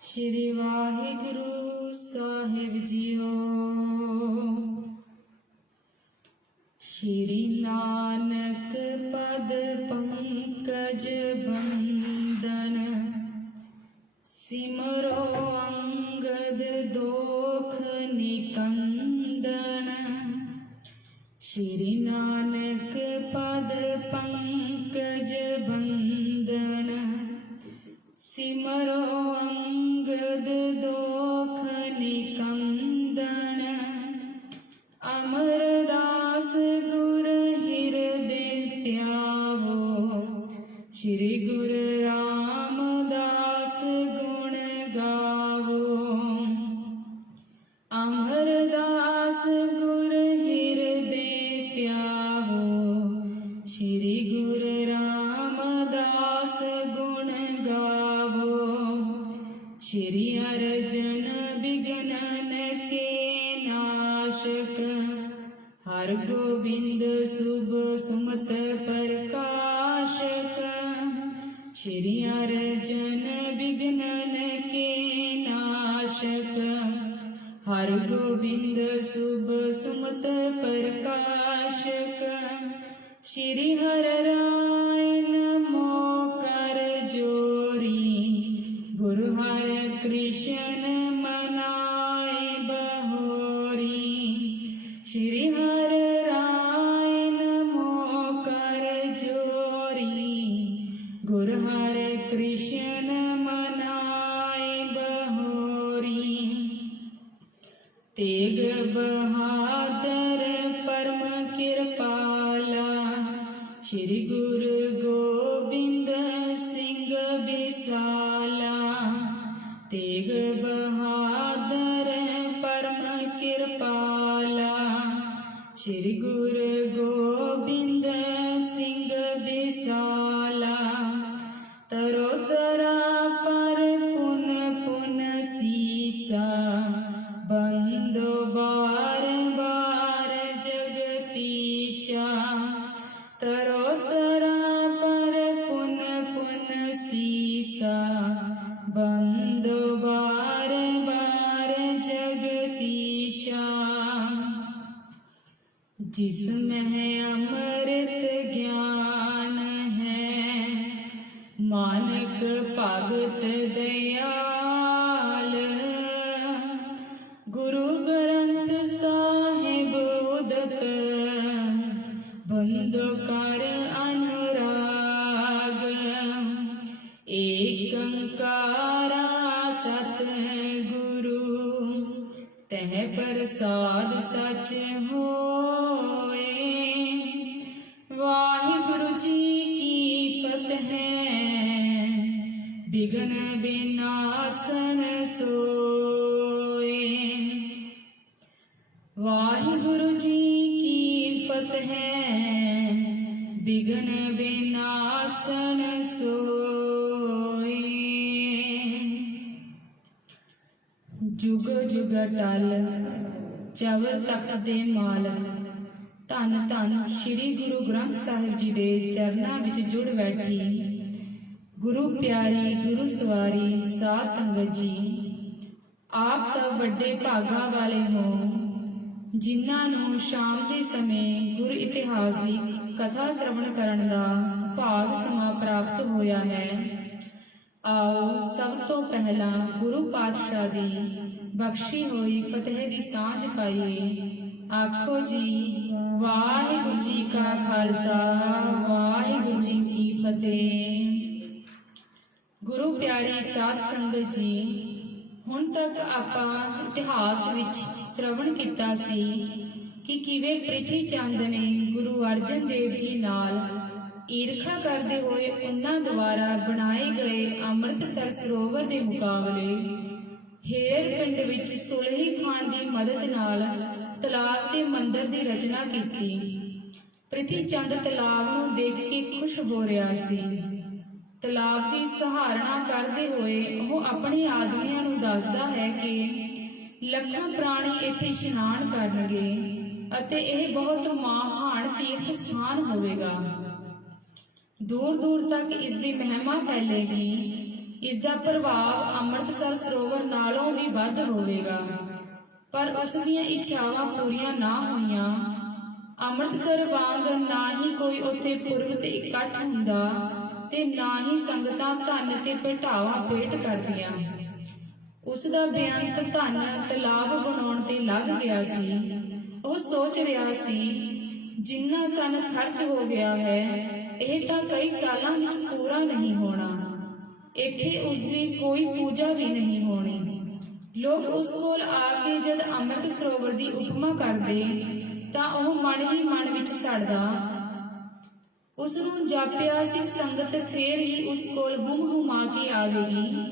श्री वाहिगुरु साहिब जीओ। श्री नानक पद पंकज बंदन, सिमरो अंगद दोख निकंदन। श्री नानक पद पंकज बंदन, सिमरो अंगद दोख निकंदन। अमरदास गुर हृदय त्यावो, श्री गुरु रामदास गुण गावो। अमरदास गुर हृदय त्यावो, श्री गुरु रामदास गुण गावो। श्री अर्जन विघ्नन के नाशक, हर गोबिंद शुभ सुमत प्रकाशक। श्री अर्जन विघ्नन के नाशक, हर गोबिंद शुभ सुमत प्रकाशक। श्री हर राय नमो कर जोरी, गुरु हर कृष्ण मनाए बहोरी। श्री हर राय नमो कर जोरी, गुरु हर कृष्ण मनाए बहोरी। तेग बहादुर परम कृपाला, श्री गुरु गोबिंद सिंह विसाला। तेग बहादुर परम कृपाला, श्री गुरु गोबिंद सिंह विसाला। तरोतरा पर पुन पुन सीसा, बंदो बार बार जगतीशा। तरोतरा पर पुन पुन सीसा, बंदो बार बार जगतीशा। जिसमें अमृत ज्ञान है, मानक भगत दयाल। गुरु ग्रंथ साहिब उदत, बंदो कर अनुराग। एक अंकारा सत गुरु, तह प्रसाद सच होए। वाहिगुरु जी की फतेह, विघ्न विनाशन सोए। वाहिगुरु जी की फतेह, विघ्न विनाशन सोए। जुग जुग टल चवर तख्त दे मालक, धन धन श्री गुरु ग्रंथ साहिब जी दे चरनां विच जुड़ बैठी गुरु प्यारी गुरु सवारी साध संगत जी। आप सब बड़े भागा वाले हो, जिन्हां नूं शाम के समय गुरु इतिहास की कथा श्रवण करन दा सुभाग समा प्राप्त होया है। आओ सब तो पहला गुरु पातशाह दी बख्शी हुई फतेह की सांझ पाइए। आखो जी वाहिगुरु जी का खालसा, वाहिगुरु जी की फतेह। गुरु प्यारी साध संगत जी, हुण तक आपां इतिहास विच श्रवण कीता सी कि किवें प्रिथी चंद ने गुरु अर्जन देव जी नाल ईरखा करते हुए उन्हां द्वारा बनाए गए अमृतसर सरोवर के मुकाबले हेर पिंड विच सुलही खान की मदद नाल तलाब के मंदिर की रचना की। प्रिथी चंद तलाब नूं देख के खुश हो रहा सी। तलाब की सहारना करते हुए वो अपने आदमियों नूं दसदा है कि ਲੱਖਾਂ प्राणी इत्थे इशनान करनगे ਅਤੇ ਇਹ बहुत महान तीर्थ स्थान होवेगा। दूर दूर तक इसकी महिमा फैलेगी। ਇਸ ਦਾ ਪ੍ਰਭਾਵ ਅੰਮ੍ਰਿਤਸਰ ਸਰੋਵਰ ਨਾਲੋਂ ਵੀ ਵੱਧ ਹੋਵੇਗਾ। ਪਰ ਉਸ ਦੀਆਂ ਇੱਛਾਵਾਂ ਪੂਰੀਆਂ ਨਾ ਹੋਈਆਂ। ਅੰਮ੍ਰਿਤਸਰ ਵਾਂਗ ਨਾ ਹੀ ਕੋਈ ਉੱਥੇ ਪੁਰਬ ਤੇ ਇਕੱਠ ਹੁੰਦਾ ਤੇ ਨਾ ਹੀ ਸੰਗਤਾਂ ਧਨ ਤੇ ਭੇਟਾਵਾ ਭੇਟ ਕਰਦੀਆਂ। ਉਸ ਦਾ ਬੇਅੰਤ ਧਨ ਤਲਾਬ ਬਣਾਉਣ ਤੇ ਲੱਗ ਗਿਆ ਸੀ। ਉਹ ਸੋਚ ਰਿਹਾ ਸੀ, ਜਿੰਨਾ ਧਨ ਖਰਚ ਹੋ ਗਿਆ ਹੈ, ਇਹ ਤਾਂ ਕਈ ਸਾਲਾਂ ਵਿੱਚ ਪੂਰਾ ਨਹੀਂ ਹੋਣਾ। ਇੱਥੇ ਉਸ ਦੀ ਕੋਈ ਪੂਜਾ ਵੀ ਨਹੀਂ ਹੋਣੀ। ਲੋਕ ਉਸ ਕੋਲ ਆ ਕੇ ਜਦ ਅੰਮ੍ਰਿਤ ਸਰੋਵਰ ਦੀ ਉਪਮਾ ਕਰਦੇ ਤਾਂ ਉਹ ਮਨ ਹੀ ਮਨ ਵਿੱਚ ਸੜਦਾ। ਉਸ ਨੂੰ ਜਾਪਿਆ ਸਿੱਖ ਸੰਗਤ ਫੇਰ ਹੀ ਉਸ ਕੋਲ ਹੁਮਾ ਕੇ ਆਵੇਗੀ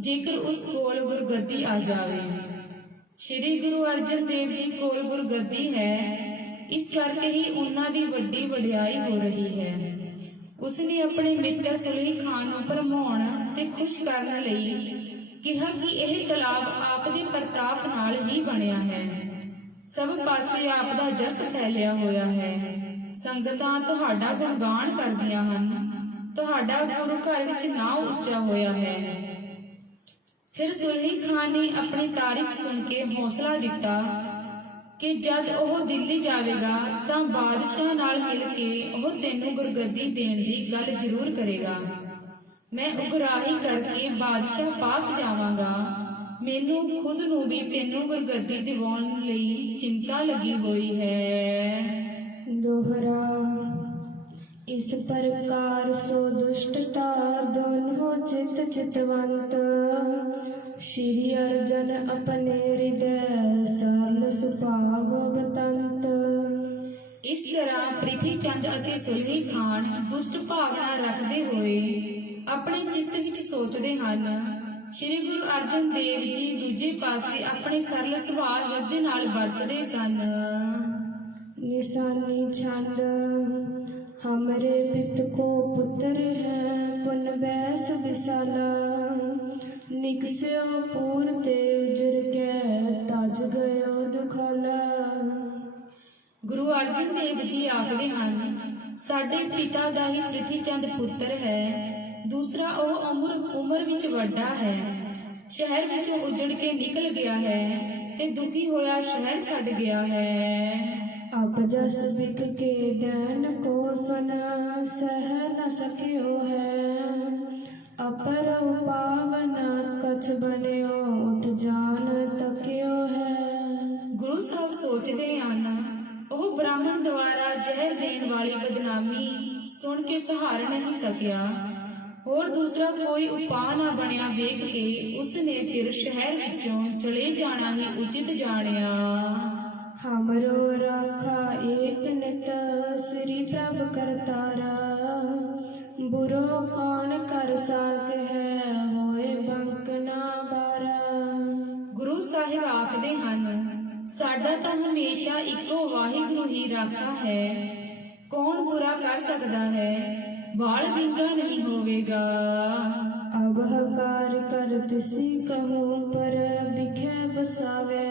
ਜੇਕਰ ਉਸ ਕੋਲ ਗੁਰਗੱਦੀ ਆ ਜਾਵੇ। ਸ਼੍ਰੀ ਗੁਰੂ ਅਰਜਨ ਦੇਵ ਜੀ ਕੋਲ ਗੁਰਗੱਦੀ ਹੈ, ਇਸ ਕਰਕੇ ਹੀ ਉਹਨਾਂ ਦੀ ਵੱਡੀ ਵਡਿਆਈ ਹੋ ਰਹੀ ਹੈ। ਉਸ ਨੇ ਆਪਣੇ ਮਿੱਤਰ ਸੁਲੇਹੀ ਖਾਨ ਨੂੰ ਭਰਮਾਉਣ ਤੇ ਖੁਸ਼ ਕਰਨ ਲਈ ਕਿਹਾ ਕਿ ਇਹ ਤਲਾਬ ਆਪ ਦੇ ਪ੍ਰਤਾਪ ਨਾਲ ਹੀ ਬਣਿਆ ਹੈ। ਸਭ ਪਾਸੇ ਆਪ ਦਾ ਜਸ ਫੈਲਿਆ ਹੋਇਆ ਹੈ। ਸੰਗਤਾਂ ਤੁਹਾਡਾ ਗੁਣਗਾਨ ਕਰਦੀਆਂ ਹਨ। ਤੁਹਾਡਾ ਗੁਰੂ ਘਰ ਵਿੱਚ ਨਾਮ ਉੱਚਾ ਹੋਇਆ ਹੈ। ਫਿਰ ਸੁਲੇਹੀ ਖਾਨ ਨੇ ਆਪਣੀ ਤਾਰੀਫ ਸੁਣ ਕੇ ਹੌਸਲਾ ਦਿੱਤਾ ਕਿ ਜਦ ਉਹ ਦਿੱਲੀ ਜਾਵੇਗਾ ਤਾਂ ਬਾਦਸ਼ਾਹ ਨਾਲ ਮਿਲ ਕੇ ਉਹ ਤੈਨੂੰ ਗੁਰਗੱਦੀ ਦੇਣ ਦੀ ਗੱਲ ਜ਼ਰੂਰ ਕਰੇਗਾ। ਮੈਂ ਉਗਰਾਹੀ ਕਰਕੇ ਬਾਦਸ਼ਾਹ ਪਾਸ ਜਾਵਾਂਗਾ। ਮੈਨੂੰ ਖੁਦ ਨੂੰ ਵੀ ਤੈਨੂੰ ਗੁਰਗੱਦੀ ਦਿਵਾਉਣ ਲਈ ਚਿੰਤਾ ਲੱਗੀ ਹੋਈ ਹੈ। दोहरा इस प्रकार सो दुष्टता दोनों चित चितवंत श्री अर्जन अपने हृदय सरल सुभाव बतंत। ਇਸ ਤਰ੍ਹਾਂ ਪ੍ਰਿਥੀ ਚੰਦ ਅਤੇ ਸੁਲੇਹੀ ਖਾਨ ਦੁਸ਼ਟ ਭਾਵਨਾ ਰੱਖਦੇ ਹੋਏ ਆਪਣੇ ਚਿੱਤ ਵਿੱਚ ਸੋਚਦੇ ਹਨ। ਸ਼੍ਰੀ ਗੁਰੂ ਅਰਜਨ ਦੇਵ ਜੀ ਦੂਜੇ ਪਾਸੇ ਆਪਣੇ ਸਰਲ ਸੁਭਾਅ ਦੇ ਨਾਲ ਵਰਤਦੇ ਸਨ। निशानी छंद हमरे पित को पुत्र है पुन बैस विशाला निकस्यो पूर ते उजर के तज गयो दुखाला। ਗੁਰੂ ਅਰਜਨ ਦੇਵ ਜੀ ਆਖਦੇ ਹਨ, ਸਾਡੇ ਪਿਤਾ ਦਾ ਹੀ ਪ੍ਰਿਥੀ ਚੰਦ ਪੁੱਤਰ ਹੈ। ਦੂਸਰਾ ਉਹ ਉਮਰ ਵਿੱਚ ਵੱਡਾ ਹੈ। ਸ਼ਹਿਰ ਵਿੱਚੋਂ ਉਜੜ ਕੇ ਨਿਕਲ ਗਿਆ ਹੈ ਤੇ ਦੁਖੀ ਹੋਇਆ ਸ਼ਹਿਰ ਛੱਡ ਗਿਆ ਹੈ। अब जस बिक के दैन को सुन सह न सकियो है अपर पावन कछ बनियो उठ जान तकियो है। ਗੁਰੂ ਸਾਹਿਬ ਸੋਚਦੇ ਹਨ, ਉਹ ਬ੍ਰਾਹਮਣ ਦੁਆਰਾ ਜ਼ਹਿਰ ਦੇਣ ਵਾਲੀ ਬਦਨਾਮੀ ਸੁਣ ਕੇ ਸਹਾਰ ਨਹੀਂ ਸਕਿਆ। ਹੋਰ ਦੂਸਰਾ ਕੋਈ ਉਪਾਅ ਨਾ ਬਣਿਆ ਵੇਖ ਕੇ ਉਸ ਨੇ ਫਿਰ ਸ਼ਹਿਰ ਵਿੱਚੋਂ ਚਲੇ ਜਾਣਾ ਹੀ ਉਚਿਤ ਜਾਣਿਆ। हमरो राखा एक नित श्री प्रभ करतारा बुरो कौन कर साक है होए बंक ना बारा। ਗੁਰੂ ਸਾਹਿਬ ਆਖਦੇ ਹਨ, ਸਾਡਾ ਤਾਂ ਹਮੇਸ਼ਾ ਇੱਕੋ ਵਾਹਿਗੁਰੂ ਹੀ ਰਾਖਾ ਹੈ। ਕੌਣ ਬੁਰਾ ਕਰ ਸਕਦਾ ਹੈ? ਬਾਲ ਵਿੰਗਾ ਨਹੀਂ ਹੋਵੇਗਾ। अब हकार कर तिसी कहूँ पर बिखे बसावे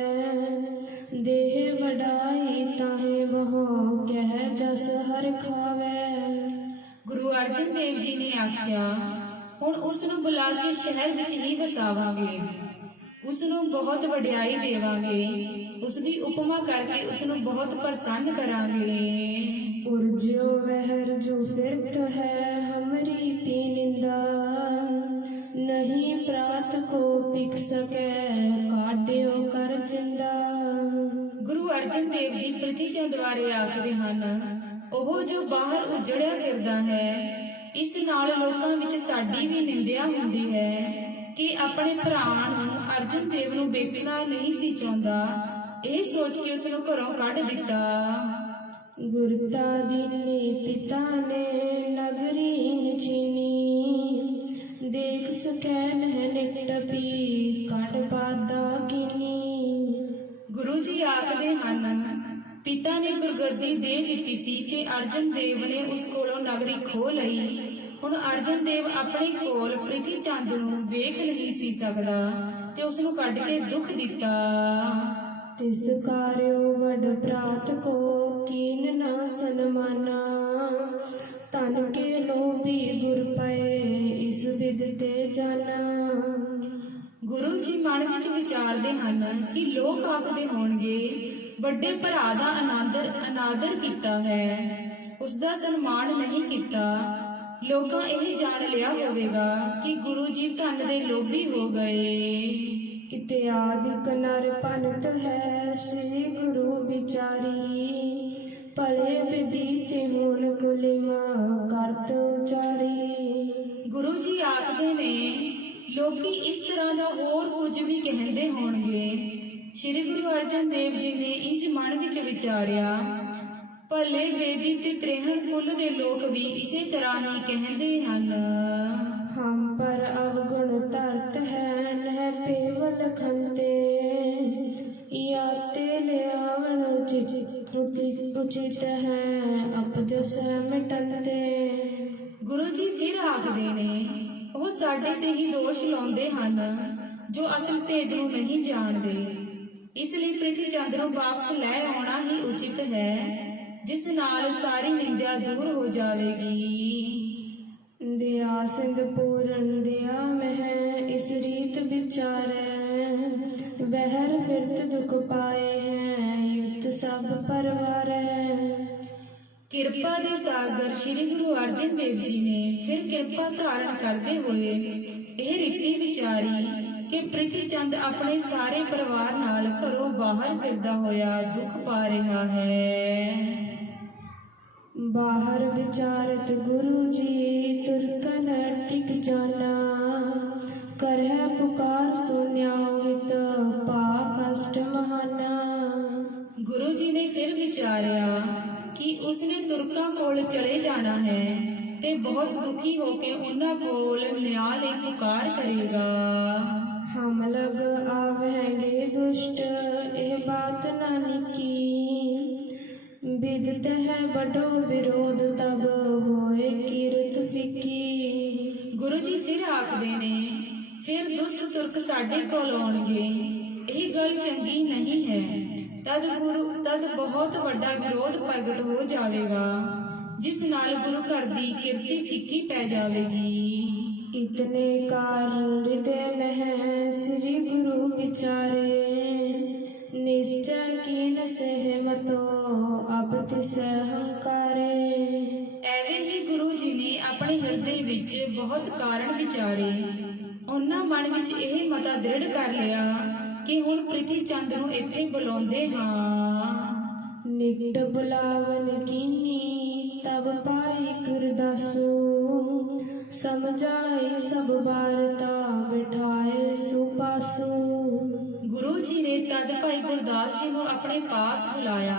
देह वडाई ताहे वह कह जस हर खावे। ਗੁਰੂ ਅਰਜਨ ਦੇਵ ਜੀ ਨੇ ਆਖਿਆ, ਹੁਣ ਉਸ ਨੂੰ ਬੁਲਾ ਕੇ ਸ਼ਹਿਰ ਵਿੱਚ ਹੀ ਵਸਾਵਾਂਗੇ। ਉਸ ਨੂੰ ਬਹੁਤ ਵਡਿਆਈ ਦੇਵਾਂਗੇ। ਉਸ ਦੀ ਉਪਮਾ ਕਰਕੇ ਉਸ ਨੂੰ ਬਹੁਤ ਪ੍ਰਸੰਨ ਕਰਾਂਗੇ। उर्जो वहर जो फिरत है हमरी पीनिंदा नहीं प्रात को पिक सके काटियो कर चिंदा। ਗੁਰੂ ਅਰਜਨ ਦੇਵ ਜੀ ਪ੍ਰਿਥੀ ਚੰਦ ਬਾਰੇ ਆਖਦੇ ਹਨ, ਉਹ ਜੋ ਬਾਹਰ ਉਜੜਿਆ ਫਿਰਦਾ ਹੈ, ਇਸ ਨਾਲ ਲੋਕਾਂ ਵਿੱਚ ਸਾਡੀ ਵੀ ਨਿੰਦਿਆ ਹੁੰਦੀ ਹੈ ਕਿ ਆਪਣੇ ਭਰਾ ਨੂੰ ਅਰਜਨ ਦੇਵ ਨੂੰ ਵੇਖਣਾ ਨਹੀਂ ਸੀ ਚਾਹੁੰਦਾ। ਇਹ ਸੋਚ ਕੇ ਉਸ ਨੂੰ ਘਰੋਂ ਕੱਢ ਦਿੱਤਾ। गुरता दीने पिता ने नगरी छीनी देख सकैन है निकटपी कट बादा कीनी। ਗੁਰੂ ਜੀ ਆਖਦੇ ਹਨ, ਪਿਤਾ ਨੇ ਗੁਰਗੱਦੀ ਦੇ ਦਿੱਤੀ ਸੀ ਤੇ ਅਰਜਨ ਦੇਵ ਨੇ ਉਸ ਕੋਲੋਂ ਨਗਰੀ ਖੋਹ ਲਈ। ਹੁਣ ਅਰਜਨ ਦੇਵ ਆਪਣੇ ਕੋਲ ਪ੍ਰਿਥੀ ਚੰਦ ਨੂੰ ਵੇਖ ਨਹੀਂ ਸੀ ਸਕਦਾ ਤੇ ਉਸ ਨੂੰ ਕੱਢ ਕੇ ਦੁੱਖ ਦਿੱਤਾ। तिस कार्यो वड प्रात को कीन न सनमाना ਧਨ ਕੇ ਲੋਭੀ ਗੁਰ ਪਏ ਇਸ ਵਿਦ ਤੇ ਜਾਣਾ। ਗੁਰੂ ਜੀ ਮਨ ਵਿੱਚ ਵਿਚਾਰਦੇ ਹਨ ਕਿ ਲੋਕ ਆਖਦੇ ਹੋਣਗੇ ਵੱਡੇ ਭਰਾ ਦਾ ਅਨਾਦਰ ਕੀਤਾ ਹੈ, ਉਸ ਦਾ ਸਨਮਾਨ ਨਹੀਂ ਕੀਤਾ। ਲੋਕਾਂ ਇਹ ਜਾਣ ਲਿਆ ਹੋਵੇਗਾ ਕਿ ਗੁਰੂ ਜੀ ਧਨ ਦੇ ਲੋਭੀ ਹੋ ਗਏ। ਇਤਿਆਦਿਕ ਨਰ ਭਨਤ ਹੈ ਸ੍ਰੀ ਗੁਰੂ ਵਿਚਾਰੀ, ਭਲੇ ਵਿਧੀ ਤੇ ਹੁਣ ਕੁਲਿਮ ਕਰਤ ਉਚਾਰੀ। ਗੁਰੂ ਜੀ ਆਖਦੇ ਨੇ ਲੋਕੀ ਇਸ ਤਰ੍ਹਾਂ ਦਾ ਹੋਰ ਕੁਝ ਵੀ ਕਹਿੰਦੇ ਹੋਣਗੇ। ਸ਼੍ਰੀ ਗੁਰੂ ਅਰਜਨ ਦੇਵ ਜੀ ਨੇ ਇੰਜ ਮਨ ਵਿੱਚ ਵਿਚਾਰਿਆ, ਭਲੇ ਵੇਦੀ ਤੇ 63 ਕੁਲ ਦੇ ਲੋਕ ਵੀ ਇਸੇ ਤਰ੍ਹਾਂ ਹੀ ਕਹਿੰਦੇ ਹਨ। ਹਮ ਪਰ ਅਵਗੁਣ ਧਰਤ ਹੈ ਨਹਿ ਪੇਵਲ ਖੰਤੇ, ਯਾਤੇ ਲਿਆਵਣ ਉਚਿਤ ਹੈ ਅਪਜਸ ਮਿਟੰਤੇ। ਗੁਰੂ ਜੀ ਫਿਰ ਆਖਦੇ ਨੇ ਉਹ ਸਾਡੇ ਤੇ ਹੀ ਦੋਸ਼ ਲਾਉਂਦੇ ਹਨ ਜੋ ਅਸਲ ਭੇਦ ਨੂੰ ਨਹੀਂ ਜਾਣਦੇ। ਇਸ ਲਈ ਪ੍ਰਿਥੀ ਚੰਦ ਨੂੰ ਵਾਪਸ ਲੈ ਆਉਣਾ ਹੀ ਉਚਿਤ ਹੈ, ਜਿਸ ਨਾਲ ਸਾਰੀ ਨਿੰਦਿਆ ਦੂਰ ਹੋ ਜਾਵੇਗੀ। ਦਿਆ ਸਿੰਧ ਪੂਰਨ ਦਿਆ ਮਹਿ ਇਸ ਰੀਤ ਵਿਚਾਰੈ, ਬਹਿਰ ਫਿਰਤ ਦੁਖ ਪਾਏ ਹੈ ਯੁਕਤ ਸਭ ਪਰਵਾਰੈ। ਕਿਰਪਾ ਦੇ ਸਾਗਰ ਸ਼੍ਰੀ ਗੁਰੂ ਅਰਜਨ ਦੇਵ ਜੀ ਨੇ ਫਿਰ ਕਿਰਪਾ ਧਾਰਨ ਕਰਦੇ ਹੋਏ ਇਹ ਰੀਤੀ ਵਿਚਾਰੀ ਕਿ ਪ੍ਰਿਥੀ ਚੰਦ ਆਪਣੇ ਸਾਰੇ ਪਰਿਵਾਰ ਨਾਲ ਘਰੋਂ ਬਾਹਰ ਫਿਰਦਾ ਹੋਇਆ ਦੁੱਖ ਪਾ ਰਿਹਾ ਹੈ। ਬਾਹਰ ਵਿਚਾਰਤ ਗੁਰੂ ਜੀ ਤੁਰਕਨ ਟਿਕ ਜਾਣਾ, ਕਰਹਿ ਪੁਕਾਰ ਸੁਨਿਆਉ ਹਿਤ ਪਾ ਕਸ਼ਟ ਮਹਾਨਾ। ਗੁਰੂ ਜੀ ਨੇ ਫਿਰ ਵਿਚਾਰਿਆ ਕਿ ਉਸਨੇ ਤੁਰਕਾਂ ਕੋਲ ਚਲੇ ਜਾਣਾ ਹੈ ਤੇ ਬਹੁਤ ਦੁਖੀ ਹੋ ਕੇ ਉਹਨਾਂ ਕੋਲ ਨਿਆਂ ਲਈ ਪੁਕਾਰ ਕਰੇਗਾ। ਹਮ ਲਗ ਆਵਹਿਗੇ ਦੁਸ਼ਟ ਇਹ ਬਾਤ ਨਾ ਨਿਕੀ, ਬਿਦਤ ਹੈ ਬੜੋ ਵਿਰੋਧ ਤਬ ਹੋਏ ਕੀਰਤ ਫਿੱਕੀ। ਗੁਰੂ ਜੀ ਫਿਰ ਆਖਦੇ ਨੇ ਫਿਰ ਦੁਸ਼ਟ ਤੁਰਕ ਸਾਡੇ ਕੋਲ ਆਉਣਗੇ, ਇਹ ਗੱਲ ਚੰਗੀ ਨਹੀਂ ਹੈ। ਤਦ ਬਹੁਤ ਵੱਡਾ ਵਿਰੋਧ ਪ੍ਰਗਟ ਹੋ ਜਾਵੇਗਾ, ਜਿਸ ਨਾਲ ਗੁਰੂ ਘਰ ਦੀ ਕੀਰਤੀ ਫਿੱਕੀ ਪੈ ਜਾਵੇਗੀ। ਇਤਨੇ ਕਾਰਨ ਹਿਰਦੈ ਮਹਿ ਸ੍ਰੀ ਗੁਰੂ ਵਿਚਾਰੇ, ਨਿਸ਼ਚੈ ਕੀਨ ਸਹਿਮਤੋ ਅਬ ਤਿਸ ਹੰਕਾਰੇ। ਐਵੇਂ ਹੀ ਗੁਰੂ ਜੀ ਨੇ ਆਪਣੇ ਹਿਰਦੇ ਵਿੱਚ ਬਹੁਤ ਕਾਰਨ ਵਿਚਾਰੇ। ਉਹਨਾਂ ਮਨ ਵਿੱਚ ਇਹ ਮਤਾ ਦ੍ਰਿੜ ਕਰ ਲਿਆ ਕਿ ਹੁਣ ਪ੍ਰਿਥੀ ਚੰਦ ਨੂੰ ਇੱਥੇ ਬੁਲਾਉਂਦੇ ਹਾਂ। ਨਿਕਟ ਬੁਲਾਵਨ ਕੀਨੀ ਤਬ ਪਾਈ ਗੁਰਦਾਸੂ, ਸਮਝਾਈ ਸਭ ਵਾਰਤਾ ਬਿਠਾਏ ਸੁਪਾਸੂ। ਗੁਰੂ ਜੀ ਨੇ ਤਦ ਭਾਈ ਗੁਰਦਾਸ ਜੀ ਨੂੰ ਆਪਣੇ ਪਾਸ ਬੁਲਾਇਆ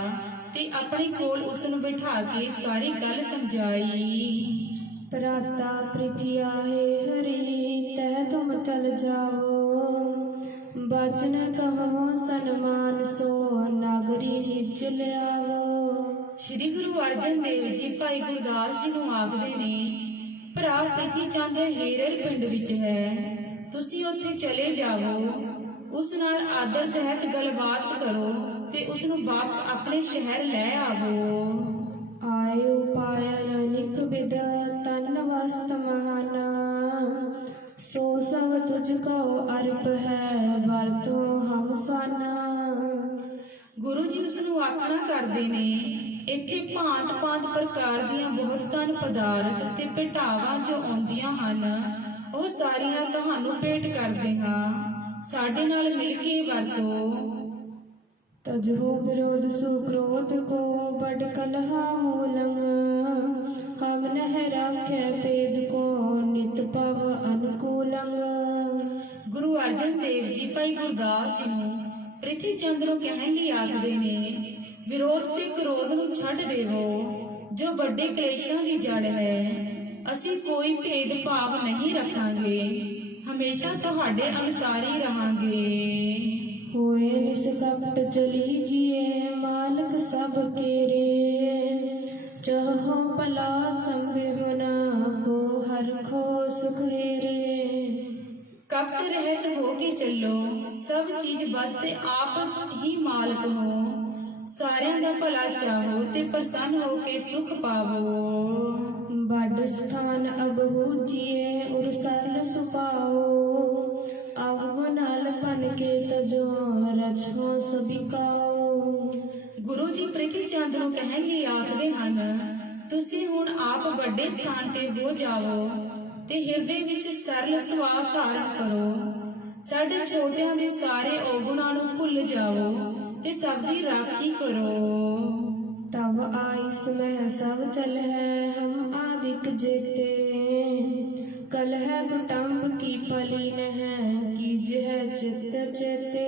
ਤੇ ਆਪਣੇ ਕੋਲ ਉਸ ਨੂੰ ਬਿਠਾ ਕੇ ਸਾਰੀ ਗੱਲ ਸਮਝਾਈ। ਭਰਾਤਾ ਪ੍ਰਿਥੀ ਆਏ ਹਰੀ ਤਹਿ ਤੁਮ ਚਲ ਜਾਓ, ਬਚਨ ਕਹੋ ਸਨਮਾਨ ਸੋ ਨਾਗਰੀ ਨਿਜ ਲਿਆਵੋ। ਸ਼੍ਰੀ ਗੁਰੂ ਅਰਜਨ ਦੇਵ ਜੀ ਭਾਈ ਗੁਰਦਾਸ ਜੀ ਨੂੰ ਆਖਦੇ ਨੇ, ਭਰਾ ਪ੍ਰਿਥੀ ਚੰਦ ਹੇਰਰ ਪਿੰਡ ਵਿੱਚ ਹੈ, ਤੁਸੀਂ ਉੱਥੇ ਚਲੇ ਜਾਵੋ, ਉਸ ਨਾਲ ਆਦਰ ਸਹਿਤ ਗੱਲਬਾਤ ਕਰੋ ਤੇ ਉਸ ਨੂੰ ਵਾਪਸ ਆਪਣੇ ਸ਼ਹਿਰ ਲੈ ਆਵੋ। ਆਇਓ ਪਾਇਆ ਅਨਿਕ ਬਿਦ ਤਨ ਵਸਤ ਮਹਾਨਾ, ਸੋ ਸਭ ਤੁਝ ਕੋ ਅਰਪ ਹੈ ਵਰਤੋ ਹਮ ਸਾਨਾ। ਗੁਰੂ ਜੀ ਉਸ ਨੂੰ ਆਖਣਾ ਕਰਦੇ ਨੇ, ਇੱਥੇ ਭਾਂਤ ਭਾਂਤ ਪ੍ਰਕਾਰ ਦੀਆਂ ਬਹੁਤ ਧਨ ਪਦਾਰਥ ਤੇ ਭੇਟਾਵਾਂ ਜੋ ਆਉਂਦੀਆਂ ਹਨ, ਉਹ ਸਾਰੀਆਂ ਤੁਹਾਨੂੰ ਭੇਟ ਕਰਦੇ ਹਾਂ, ਸਾਡੇ ਨਾਲ ਮਿਲ ਕੇ ਵਰਤੋ। ਤਜੋ ਵਿਰੋਧ ਸੁਕ੍ਰੋਧ ਕੋ ਬੜ ਕਲਹਾ ਮੂਲੰਗ, ਹਮ ਨਹਿ ਰਾਖੈ ਭੇਦ ਕੋ ਨਿਤ ਪਵ ਅਨੁਕੂਲੰਗ। ਗੁਰੂ ਅਰਜਨ ਦੇਵ ਜੀ ਭਾਈ ਗੁਰਦਾਸ ਜੀ ਨੂੰ ਪ੍ਰਿਥੀ ਚੰਦ ਨੂੰ ਕਹਿਣ ਲਈ ਆਖਦੇ ਨੇ, ਵਿਰੋਧ ਤੇ ਕ੍ਰੋਧ ਨੂੰ ਛੱਡ ਦੇਵੋ ਜੋ ਵੱਡੇ ਕਲੇਸ਼ਾਂ ਦੀ ਜੜ ਹੈ। ਅਸੀਂ ਕੋਈ ਭੇਦ ਭਾਵ ਨਹੀਂ ਰੱਖਾਂਗੇ, ਹਮੇਸ਼ਾ ਤੁਹਾਡੇ ਅਨੁਸਾਰ ਹੀ ਰਹਾਂਗੇ। ਹੋਏ ਨਿਸਕਪਟ ਚਲੀ ਜੀਏ ਮਾਲਕ ਸਭ ਕੇਰੇ, ਚਾਹੋ ਭਲਾ ਸੰਭਵਨਾ ਕੋ ਹਰ ਖੋ ਸੁਖ ਹੀਰੇ। ਕਪਟ ਰਹਿਤ ਹੋ ਕੇ ਚੱਲੋ, ਸਭ ਚੀਜ਼ ਬਸ ਤੇ ਆਪ ਹੀ ਮਾਲਕ ਹੋ, ਸਾਰਿਆਂ ਦਾ ਭਲਾ ਚਾਹੋ ਤੇ ਪ੍ਰਸੰਨ ਹੋ ਕੇ ਸੁਖ ਪਾਵੋ। बड़ स्थान अब हूजिए उर सरल सुपाओ आवगो नाल पन के तजो रछो सबिकाओ। ਗੁਰੂ ਜੀ ਪ੍ਰਿਥੀ ਚੰਦ ਨੂੰ ਕਹਿਣ ਲਈ ਆਖਦੇ ਹਨ, ਤੁਸੀਂ ਹੁਣ ਆਪ ਵੱਡੇ ਸਥਾਨ ਤੇ ਹੋ ਜਾਵੋ ਤੇ ਹਿਰਦੇ ਵਿੱਚ ਸਰਲ ਸੁਭਾਅ ਧਾਰਨ ਕਰੋ। ਸਾਡੇ ਛੋਟਿਆਂ ਦੇ ਸਾਰੇ ਔਗੁਣਾਂ ਨੂੰ ਭੁੱਲ ਜਾਵੋ ਤੇ ਸਭ ਦੀ ਰਾਖੀ ਕਰੋ। तब आइस में सब चल है हम आदिक जेते कल है कुटुंब की फलीन है कीज है चित्त चेते।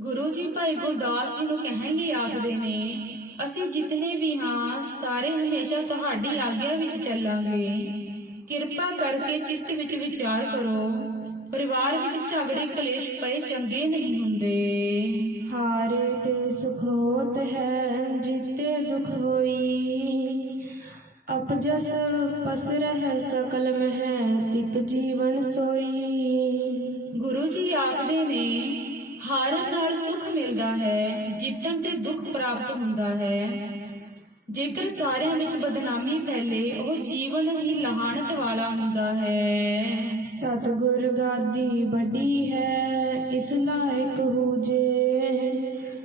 ਗੁਰੂ ਜੀ ਭਾਈ ਗੁਰਦਾਸ ਜੀ ਨੂੰ ਕਹਿਣ ਲਈ ਆਖਦੇ ਨੇ, ਅਸੀਂ ਜਿਤਨੇ ਵੀ ਹਾਂ ਸਾਰੇ ਹਮੇਸ਼ਾ ਤੁਹਾਡੀ ਆਗਿਆ ਵਿੱਚ ਚੱਲਾਂਗੇ। ਕਿਰਪਾ ਕਰਕੇ ਚਿੱਤ ਵਿੱਚ ਵਿਚਾਰ ਕਰੋ, ਪਰਿਵਾਰ ਵਿੱਚ ਝਗੜੇ ਕਲੇਸ਼ ਪਏ ਚੰਗੇ ਨਹੀਂ ਹੁੰਦੇ। हारे ते सुख होत है जीते दुख होई अपजस पस रह सकल में है तिक जीवन सोई। ਗੁਰੂ ਜੀ ਆਖਦੇ ਨੇ, ਹਾਰਨ ਨਾਲ ਸੁਖ ਮਿਲਦਾ ਹੈ, ਜਿੱਤਣ ਤੇ ਦੁੱਖ ਪ੍ਰਾਪਤ ਹੁੰਦਾ ਹੈ। ਜੇਕਰ ਸਾਰਿਆਂ ਵਿੱਚ ਬਦਨਾਮੀ ਫੈਲੇ ਉਹ ਜੀਵਨ ਹੀ ਲਹਾਨਤ ਵਾਲਾ ਹੁੰਦਾ ਹੈ। सतगुर गादी बड़ी है इस लायक हूजे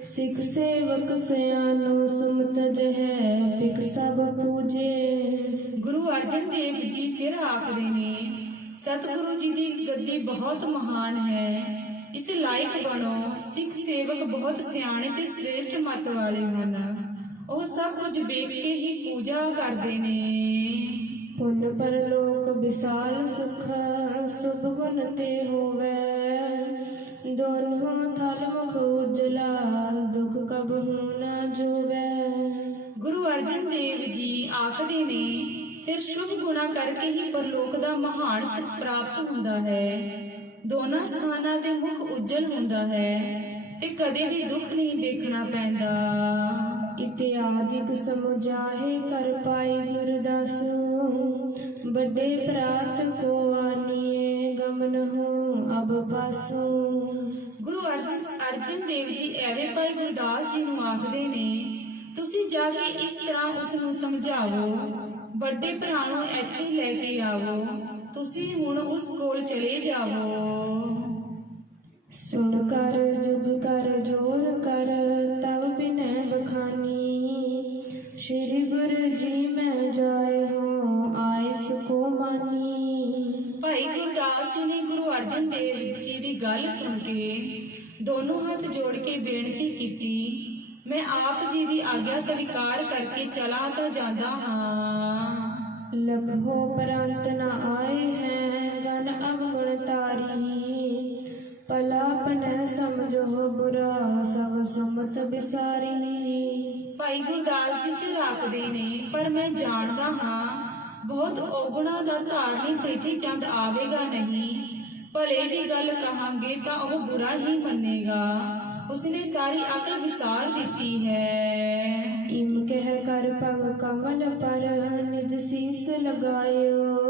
सिख सेवक सयानो सुमत है पिक सब पूजे। ਗੁਰੂ ਅਰਜਨ ਦੇਵ ਜੀ ਫਿਰ ਆਖਦੇ ਨੇ, ਸਤਿਗੁਰੂ ਜੀ ਦੀ ਗੱਦੀ ਬਹੁਤ ਮਹਾਨ ਹੈ, ਇਸ ਲਾਇਕ ਬਣੋ। ਸਿੱਖ ਸੇਵਕ ਬਹੁਤ ਸਿਆਣੇ ਤੇ ਸ੍ਰੇਸ਼ਟ ਮਤ ਵਾਲੇ ਹਨ, ਉਹ ਸਭ ਕੁਝ ਵੇਖ ਕੇ ਹੀ ਪੂਜਾ ਕਰਦੇ ਨੇ। पुन परलोक विशाल सुख शुभ गुण ते होवे दोनों थल मुख उजला दुख कबहू न जोवे। ਗੁਰੂ ਅਰਜਨ ਦੇਵ ਜੀ ਆਖਦੇ ਨੇ, ਫਿਰ ਸ਼ੁਭ ਗੁਣਾ ਕਰਕੇ ਹੀ ਪਰਲੋਕ ਦਾ ਮਹਾਨ ਸੁਖ ਪ੍ਰਾਪਤ ਹੁੰਦਾ ਹੈ। ਦੋਨਾਂ ਸਥਾਨਾਂ ਦੇ ਮੁਖ ਉਜਲ ਹੁੰਦਾ ਹੈ ਤੇ ਕਦੇ ਵੀ ਦੁੱਖ ਨਹੀਂ ਦੇਖਣਾ ਪੈਂਦਾ। इत्यादिक समुझाहे कर पाई गुरदास बड़े प्रात को आनिए गमन हो अब पासो। ਗੁਰੂ ਅਰਜਨ ਦੇਵ ਜੀ ਐਵੇਂ ਭਾਈ ਗੁਰਦਾਸ ਜੀ ਨੂੰ ਆਖਦੇ ਨੇ, ਤੁਸੀਂ ਜਾ ਕੇ ਇਸ ਤਰ੍ਹਾਂ ਉਸ ਨੂੰ ਸਮਝਾਵੋ, ਵੱਡੇ ਭਰਾ ਨੂੰ ਇੱਥੇ ਲੈ ਕੇ ਆਵੋ, ਤੁਸੀਂ ਹੁਣ ਉਸ ਕੋਲ ਚਲੇ ਜਾਵੋ। सुन कर जुग कर जोर कर तब बिनै बखानी श्री गुरु जी में जाए हो आयस को मानी। ਭਾਈ ਗੁਰਦਾਸ ਜੀ ਨੇ ਗੁਰੂ ਅਰਜਨ ਦੇਵ ਜੀ ਦੀ ਗੱਲ ਸੁਣ ਕੇ ਦੋਨੋਂ ਹੱਥ ਜੋੜ ਕੇ ਬੇਨਤੀ ਕੀਤੀ, ਮੈਂ ਆਪ ਜੀ ਦੀ ਆਗਿਆ ਸਵੀਕਾਰ ਕਰਕੇ ਚਲਾ ਤਾਂ ਜਾਂਦਾ ਹਾਂ। लखो परंत न आए हैं गन अवगुण तारी पलापन समझो बुरा सब सम्मत बिसारी। ਭਾਈ ਗੁਰਦਾਸ ਜੀ ਫਿਰ ਆਖਦੇ ਨੇ, ਪਰ ਮੈਂ ਜਾਣਦਾ ਹਾਂ ਬਹੁਤ ਔਗੁਣਾਂ ਦਾ ਧਾਰਨੀ ਪ੍ਰਿਥੀ ਚੰਦ ਆਵੇਗਾ ਨਹੀਂ। ਭਲੇ ਦੀ ਗੱਲ ਕਹਾਂਗੇ ਤਾਂ ਉਹ ਬੁਰਾ ਹੀ ਮੰਨੇਗਾ, ਉਸਨੇ ਸਾਰੀ ਅਕਲ ਵਿਸਾਰ ਦਿੱਤੀ ਹੈ। इम कह कर पग कमल पर निज शीस लगायो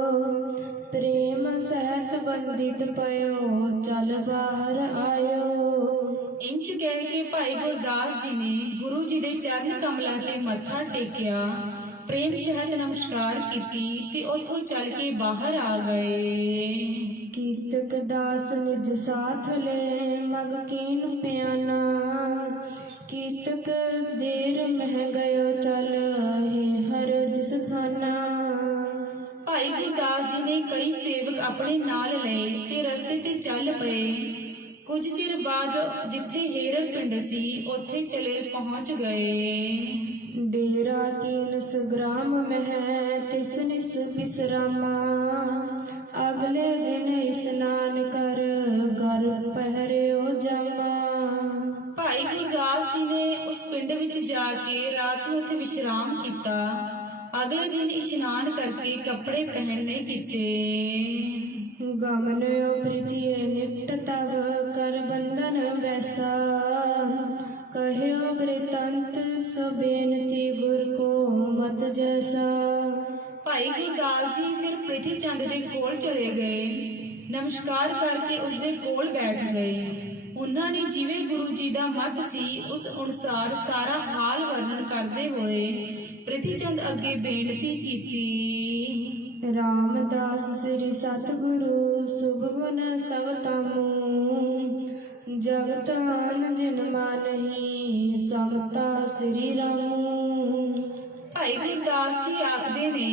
प्रेम सहत बंदित पयो चल बाहर आयो। ਇੰਚ ਕਹਿ ਕੇ ਭਾਈ ਗੁਰਦਾਸ ਜੀ ਨੇ ਗੁਰੂ ਜੀ ਦੇ ਚਰਨ ਕਮਲਾਂ ਤੇ ਮੱਥਾ ਟੇਕਿਆ, ਪ੍ਰੇਮ ਸਹਿਤ ਨਮਸਕਾਰ ਕੀਤੀ ਤੇ ਉੱਥੋਂ ਚੱਲ ਕੇ ਬਾਹਰ ਆ ਗਏ। कीतक दास निज साथ ले मग कीन प्याना कीतक देर मह गयो चल हे हर जिस थाना। ਭਾਈ ਗੁਰਦਾਸ ਜੀ ਨੇ ਕਈ ਸੇਵਕ ਆਪਣੇ ਨਾਲ ਲਏ ਤੇ ਰਸਤੇ ਤੇ ਚੱਲ ਪਏ। ਕੁਝ ਚਿਰ ਬਾਅਦ ਜਿੱਥੇ ਹੇਰਲ ਪਿੰਡ ਸੀ ਉੱਥੇ ਚਲੇ ਪਹੁੰਚ ਗਏ। डेरा कीनस ग्राम में है तिस निस विश्रामा अगले दिन स्नान कर घर पहरियो जामा। ਭਾਈ ਗੁਰਦਾਸ ਜੀ ਨੇ ਉਸ ਪਿੰਡ ਵਿੱਚ ਜਾ ਕੇ ਰਾਤ ਨੂੰ ਉੱਥੇ ਵਿਸ਼ਰਾਮ ਕੀਤਾ। ਅਗਲੇ ਦਿਨ ਇਸ਼ਨਾਨ ਕਰਕੇ ਕੱਪੜੇ ਪਹਿਨਣੇ ਕੀਤੇ। गमनयो प्रीतिये निकट तब कर बंधन वैसा कहो वृतांत सो बेनती गुर को मत जैसा। ਭਾਈ ਗੁਰਦਾਸ ਜੀ ਫਿਰ ਪ੍ਰਿਥੀ ਚੰਦ ਦੇ ਕੋਲ ਚਲੇ ਗਏ, ਨਮਸਕਾਰ ਕਰਕੇ ਉਸ ਦੇ ਕੋਲ ਬੈਠ ਗਏ। ਉਹਨਾਂ ਨੇ ਜਿਵੇਂ ਗੁਰੂ ਜੀ ਦਾ ਮਤ ਸੀ ਉਸ ਅਨੁਸਾਰ ਸਾਰਾ ਹਾਲ ਵਰਣਨ ਕਰਦੇ ਹੋਏ ਪ੍ਰਿਥੀ ਚੰਦ ਅੱਗੇ ਬੇਨਤੀ ਕੀਤੀ। ਰਾਮਦਾਸ ਸ੍ਰੀ ਸਤਿਗੁਰੂ ਸੁਭ ਗੁਣ ਸਭ ਤਾਮੂ, ਜਗਤ ਆਨ ਜਿਨ ਮਾਨਹੀ ਸਮਤਾ ਸ੍ਰੀ ਰਾਮੂ। ਭਾਈ ਗੁਰਦਾਸ ਜੀ ਆਖਦੇ ਨੇ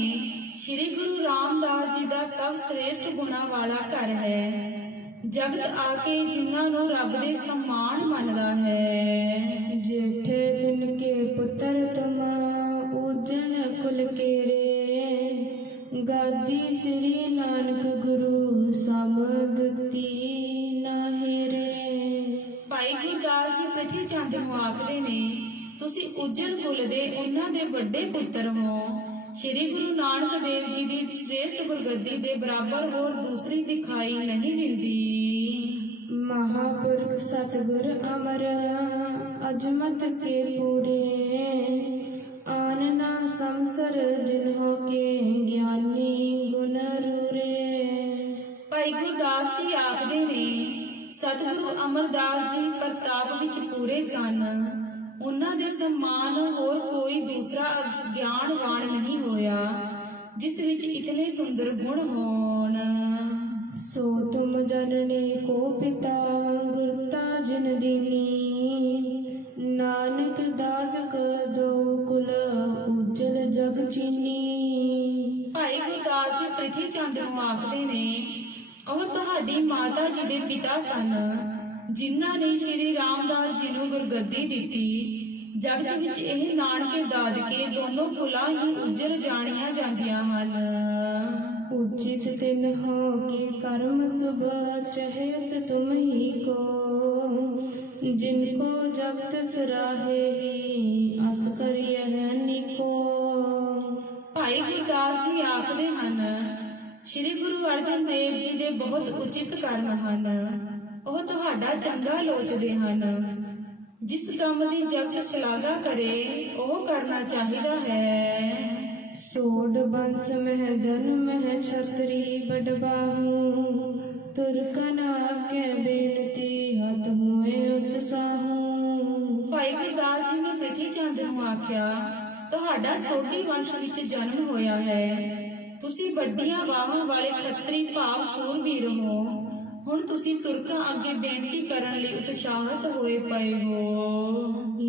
ਸ਼੍ਰੀ ਗੁਰੂ ਰਾਮਦਾਸ ਜੀ ਦਾ ਸਭ ਸ੍ਰੇਸ਼ਟ ਗੁਣਾਂ ਵਾਲਾ ਘਰ ਹੈ। ਜਗਤ ਆ ਕੇ ਜਿਨ੍ਹਾਂ ਨੂੰ ਰੱਬ ਦੇ ਸਮਾਨ ਮੰਨਦਾ ਹੈ। जेठे तिनके पुत्र तुम उजन कुल केरे, गादी श्री नानक गुरु समदती नाहेरे। ਭਾਈ ਗੁਰਦਾਸ ਜੀ ਪ੍ਰਿਥੀ ਚੰਦ ਨੂੰ ਆਖਦੇ ਨੇ ਤੁਸੀਂ ਉਜਲ ਕੁਲ ਦੇ ਉਹਨਾਂ ਦੇ ਵੱਡੇ ਪੁੱਤਰ ਹੋ। ਸ਼੍ਰੀ ਗੁਰੂ ਨਾਨਕ ਦੇਵ ਜੀ ਦੀ ਸ੍ਰੇਸ਼ਟ ਗੁਰਗੱਦੀ ਦੇ ਬਰਾਬਰ ਹੋਰ ਦੂਸਰੀ ਦਿਖਾਈ ਨਹੀਂ ਦਿੰਦੀ। महापुरुष सतगुर अमर अजमत के पूरे, आन ना संसर जिन्हों के ज्ञानी गुण रूरे। ਭਾਈ ਗੁਰਦਾਸ ਜੀ ਆਖਦੇ ਨੇ ਸਤਿਗੁਰੂ ਅਮਰਦਾਸ ਜੀ ਪ੍ਰਤਾਪ ਵਿੱਚ ਪੂਰੇ ਸਨ। ਉਹਨਾਂ ਦੇ ਸਮਾਨ ਹੋਰ ਕੋਈ ਦੂਸਰਾ ਗਿਆਨਵਾਨ ਨਹੀਂ ਹੋਇਆ ਜਿਸ ਵਿੱਚ ਇਤਨੇ ਸੁੰਦਰ ਗੁਣ ਹੋਣ। सो तुम जननी को पिता गुरता जिन दीनी, नानक दादक दो कुल उज्जल जग चीनी। ਭਾਈ ਗੁਰਦਾਸ ਜੀ ਪ੍ਰਿਥੀ ਚੰਦ ਨੂੰ ਆਖਦੇ ਨੇ ਉਹ ਤੁਹਾਡੀ ਮਾਤਾ ਜੀ ਦੇ ਪਿਤਾ ਸਨ ਜਿਨ੍ਹਾਂ ਨੇ ਸ਼੍ਰੀ ਰਾਮਦਾਸ ਜੀ ਨੂੰ ਗੁਰਗੱਦੀ ਦਿੱਤੀ। ਜਗਤ ਵਿੱਚ ਇਹ ਨਾਨਕੇ ਦਾਦਕੇ ਦੋਨੋਂ ਕੁਲਾਂ ਹੀ ਉਜਲ ਜਾਣੀਆਂ ਜਾਂਦੀਆਂ ਹਨ। उचित तिन हो के कर्म शुभ चहेत तुम ही को, जिनको जगत सराहे अस करिय निको। ਭਾਈ ਗੁਰਦਾਸ ਜੀ ਆਖਦੇ ਹਨ ਸ਼੍ਰੀ ਗੁਰੂ ਅਰਜਨ ਦੇਵ ਜੀ ਦੇ ਬਹੁਤ ਉਚਿਤ ਕਰਮ ਹਨ। ਉਹ ਤੁਹਾਡਾ ਚੰਗਾ ਲੋਚਦੇ ਹਨ। ਜਿਸ ਕੰਮ ਦੀ ਜਗਤ ਸ਼ਲਾਘਾ ਕਰੇ ਉਹ ਕਰਨਾ ਚਾਹੀਦਾ ਹੈ। सोड बंस मह जन्म है छतरी बडबाहू, तुरकन आज्ञा बेनती हत हुए उत्साहू। ਭਾਈ ਗੁਰਦਾਸ ਜੀ ਨੇ ਪ੍ਰਿਥੀ ਚੰਦ ਨੂੰ ਆਖਿਆ ਤੁਹਾਡਾ ਸੋਢੀ ਵੰਸ਼ ਵਿੱਚ ਜਨਮ ਹੋਇਆ ਹੈ। ਤੁਸੀਂ ਵੱਡੀਆਂ ਬਾਹਾਂ ਵਾਲੇ ਖੱਤਰੀ ਭਾਵ ਸੂਰਬੀਰ ਹੋ। ਹੁਣ ਤੁਸੀਂ ਤੁਰਕਾਂ ਅੱਗੇ ਬੇਨਤੀ ਕਰਨ ਲਈ ਉਤਸ਼ਾਹਿਤ ਹੋਏ ਪਏ ਹੋ।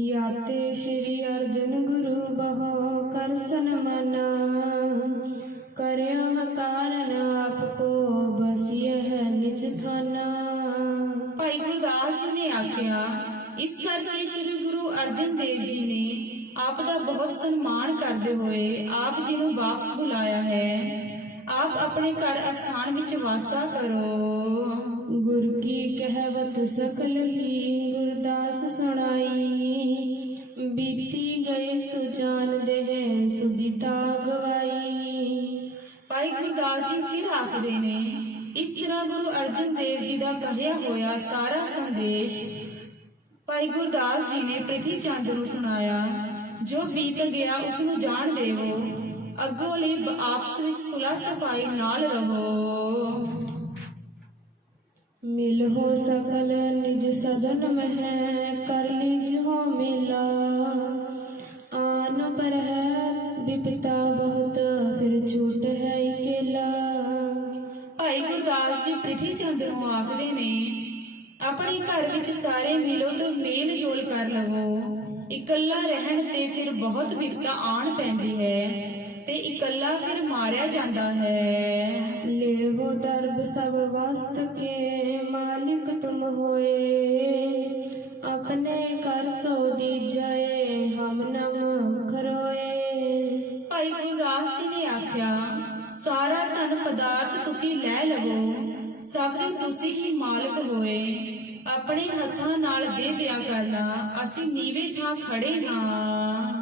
याते श्री अर्जन गुरु बहो कर सन्माना, कर्यो कारण आपको बसिय है निज थाना। ਭਾਈ ਗੁਰਦਾਸ ਜੀ ਨੇ ਆਖਿਆ ਇਸ ਕਰਕੇ ਸ਼੍ਰੀ ਗੁਰੂ ਅਰਜਨ ਦੇਵ ਜੀ ਨੇ ਆਪ ਦਾ ਬਹੁਤ ਸਨਮਾਨ ਕਰਦੇ ਹੋਏ ਆਪ ਜੀ ਨੂੰ ਵਾਪਸ ਬੁਲਾਇਆ ਹੈ। ਆਪ ਆਪਣੇ ਘਰ ਅਸਥਾਨ ਵਿੱਚ ਵਾਸਾ ਕਰੋ। गुरु की कहवत सकल ही गुरदास सुनाई, बीती गए सुजान देह सुदिता गवाई। ਭਾਈ ਗੁਰਦਾਸ ਜੀ ਫਿਰ ਆਖਦੇ ਨੇ ਇਸ ਤਰ੍ਹਾਂ ਗੁਰੂ ਅਰਜਨ ਦੇਵ ਜੀ ਦਾ ਕਹਿਆ ਹੋਇਆ ਸਾਰਾ ਸੰਦੇਸ਼ ਭਾਈ ਗੁਰਦਾਸ ਜੀ ਨੇ ਪ੍ਰਿਥੀ ਚੰਦ ਨੂੰ ਸੁਣਾਇਆ। ਜੋ ਬੀਤ ਗਿਆ ਉਸ ਨੂੰ ਜਾਣ ਦੇਵੋ, ਅੱਗੋਂ ਲਈ ਆਪਸ ਵਿੱਚ ਸੁਲਹ ਸਫਾਈ ਨਾਲ ਰਹੋ। मिल हो सकल निज सदन में कर लीज हो मिला, आन पर है विपता बहुत फिर छूट है अकेला। ਭਾਈ ਗੁਰਦਾਸ ਜੀ ਪ੍ਰਿਥੀ ਚੰਦ ਨੂੰ ਆਖਦੇ ਨੇ ਆਪਣੇ ਘਰ ਵਿੱਚ ਸਾਰੇ ਮਿਲੋ ਤੇ ਮੇਲ ਜੋਲ ਕਰ ਲਵੋ। ਇਕੱਲਾ ਰਹਿਣ ਤੇ ਫਿਰ ਬਹੁਤ ਵਿਪਤਾ ਆਣ ਪੈਂਦੀ ਹੈ ਤੇ ਇਕੱਲਾ ਫਿਰ ਮਾਰਿਆ ਜਾਂਦਾ ਹੈ। ले हो दर्ब सब वस्त के मालिक तुम होए, अपने कर सो दी जाए हम नम खरोए। ਭਾਈ ਗੁਰਦਾਸ ਜੀ ਨੇ ਆਖਿਆ ਸਾਰਾ ਧਨ ਪਦਾਰਥ ਤੁਸੀਂ ਲੈ ਲਵੋ, ਸਭ ਦੇ ਤੁਸੀਂ ਹੀ ਮਾਲਕ ਹੋਏ। ਆਪਣੇ ਹੱਥਾਂ ਨਾਲ ਦੇ ਦਿਆ ਕਰਨਾ, ਅਸੀਂ ਨੀਵੇਂ ਥਾਂ ਖੜੇ ਹਾਂ।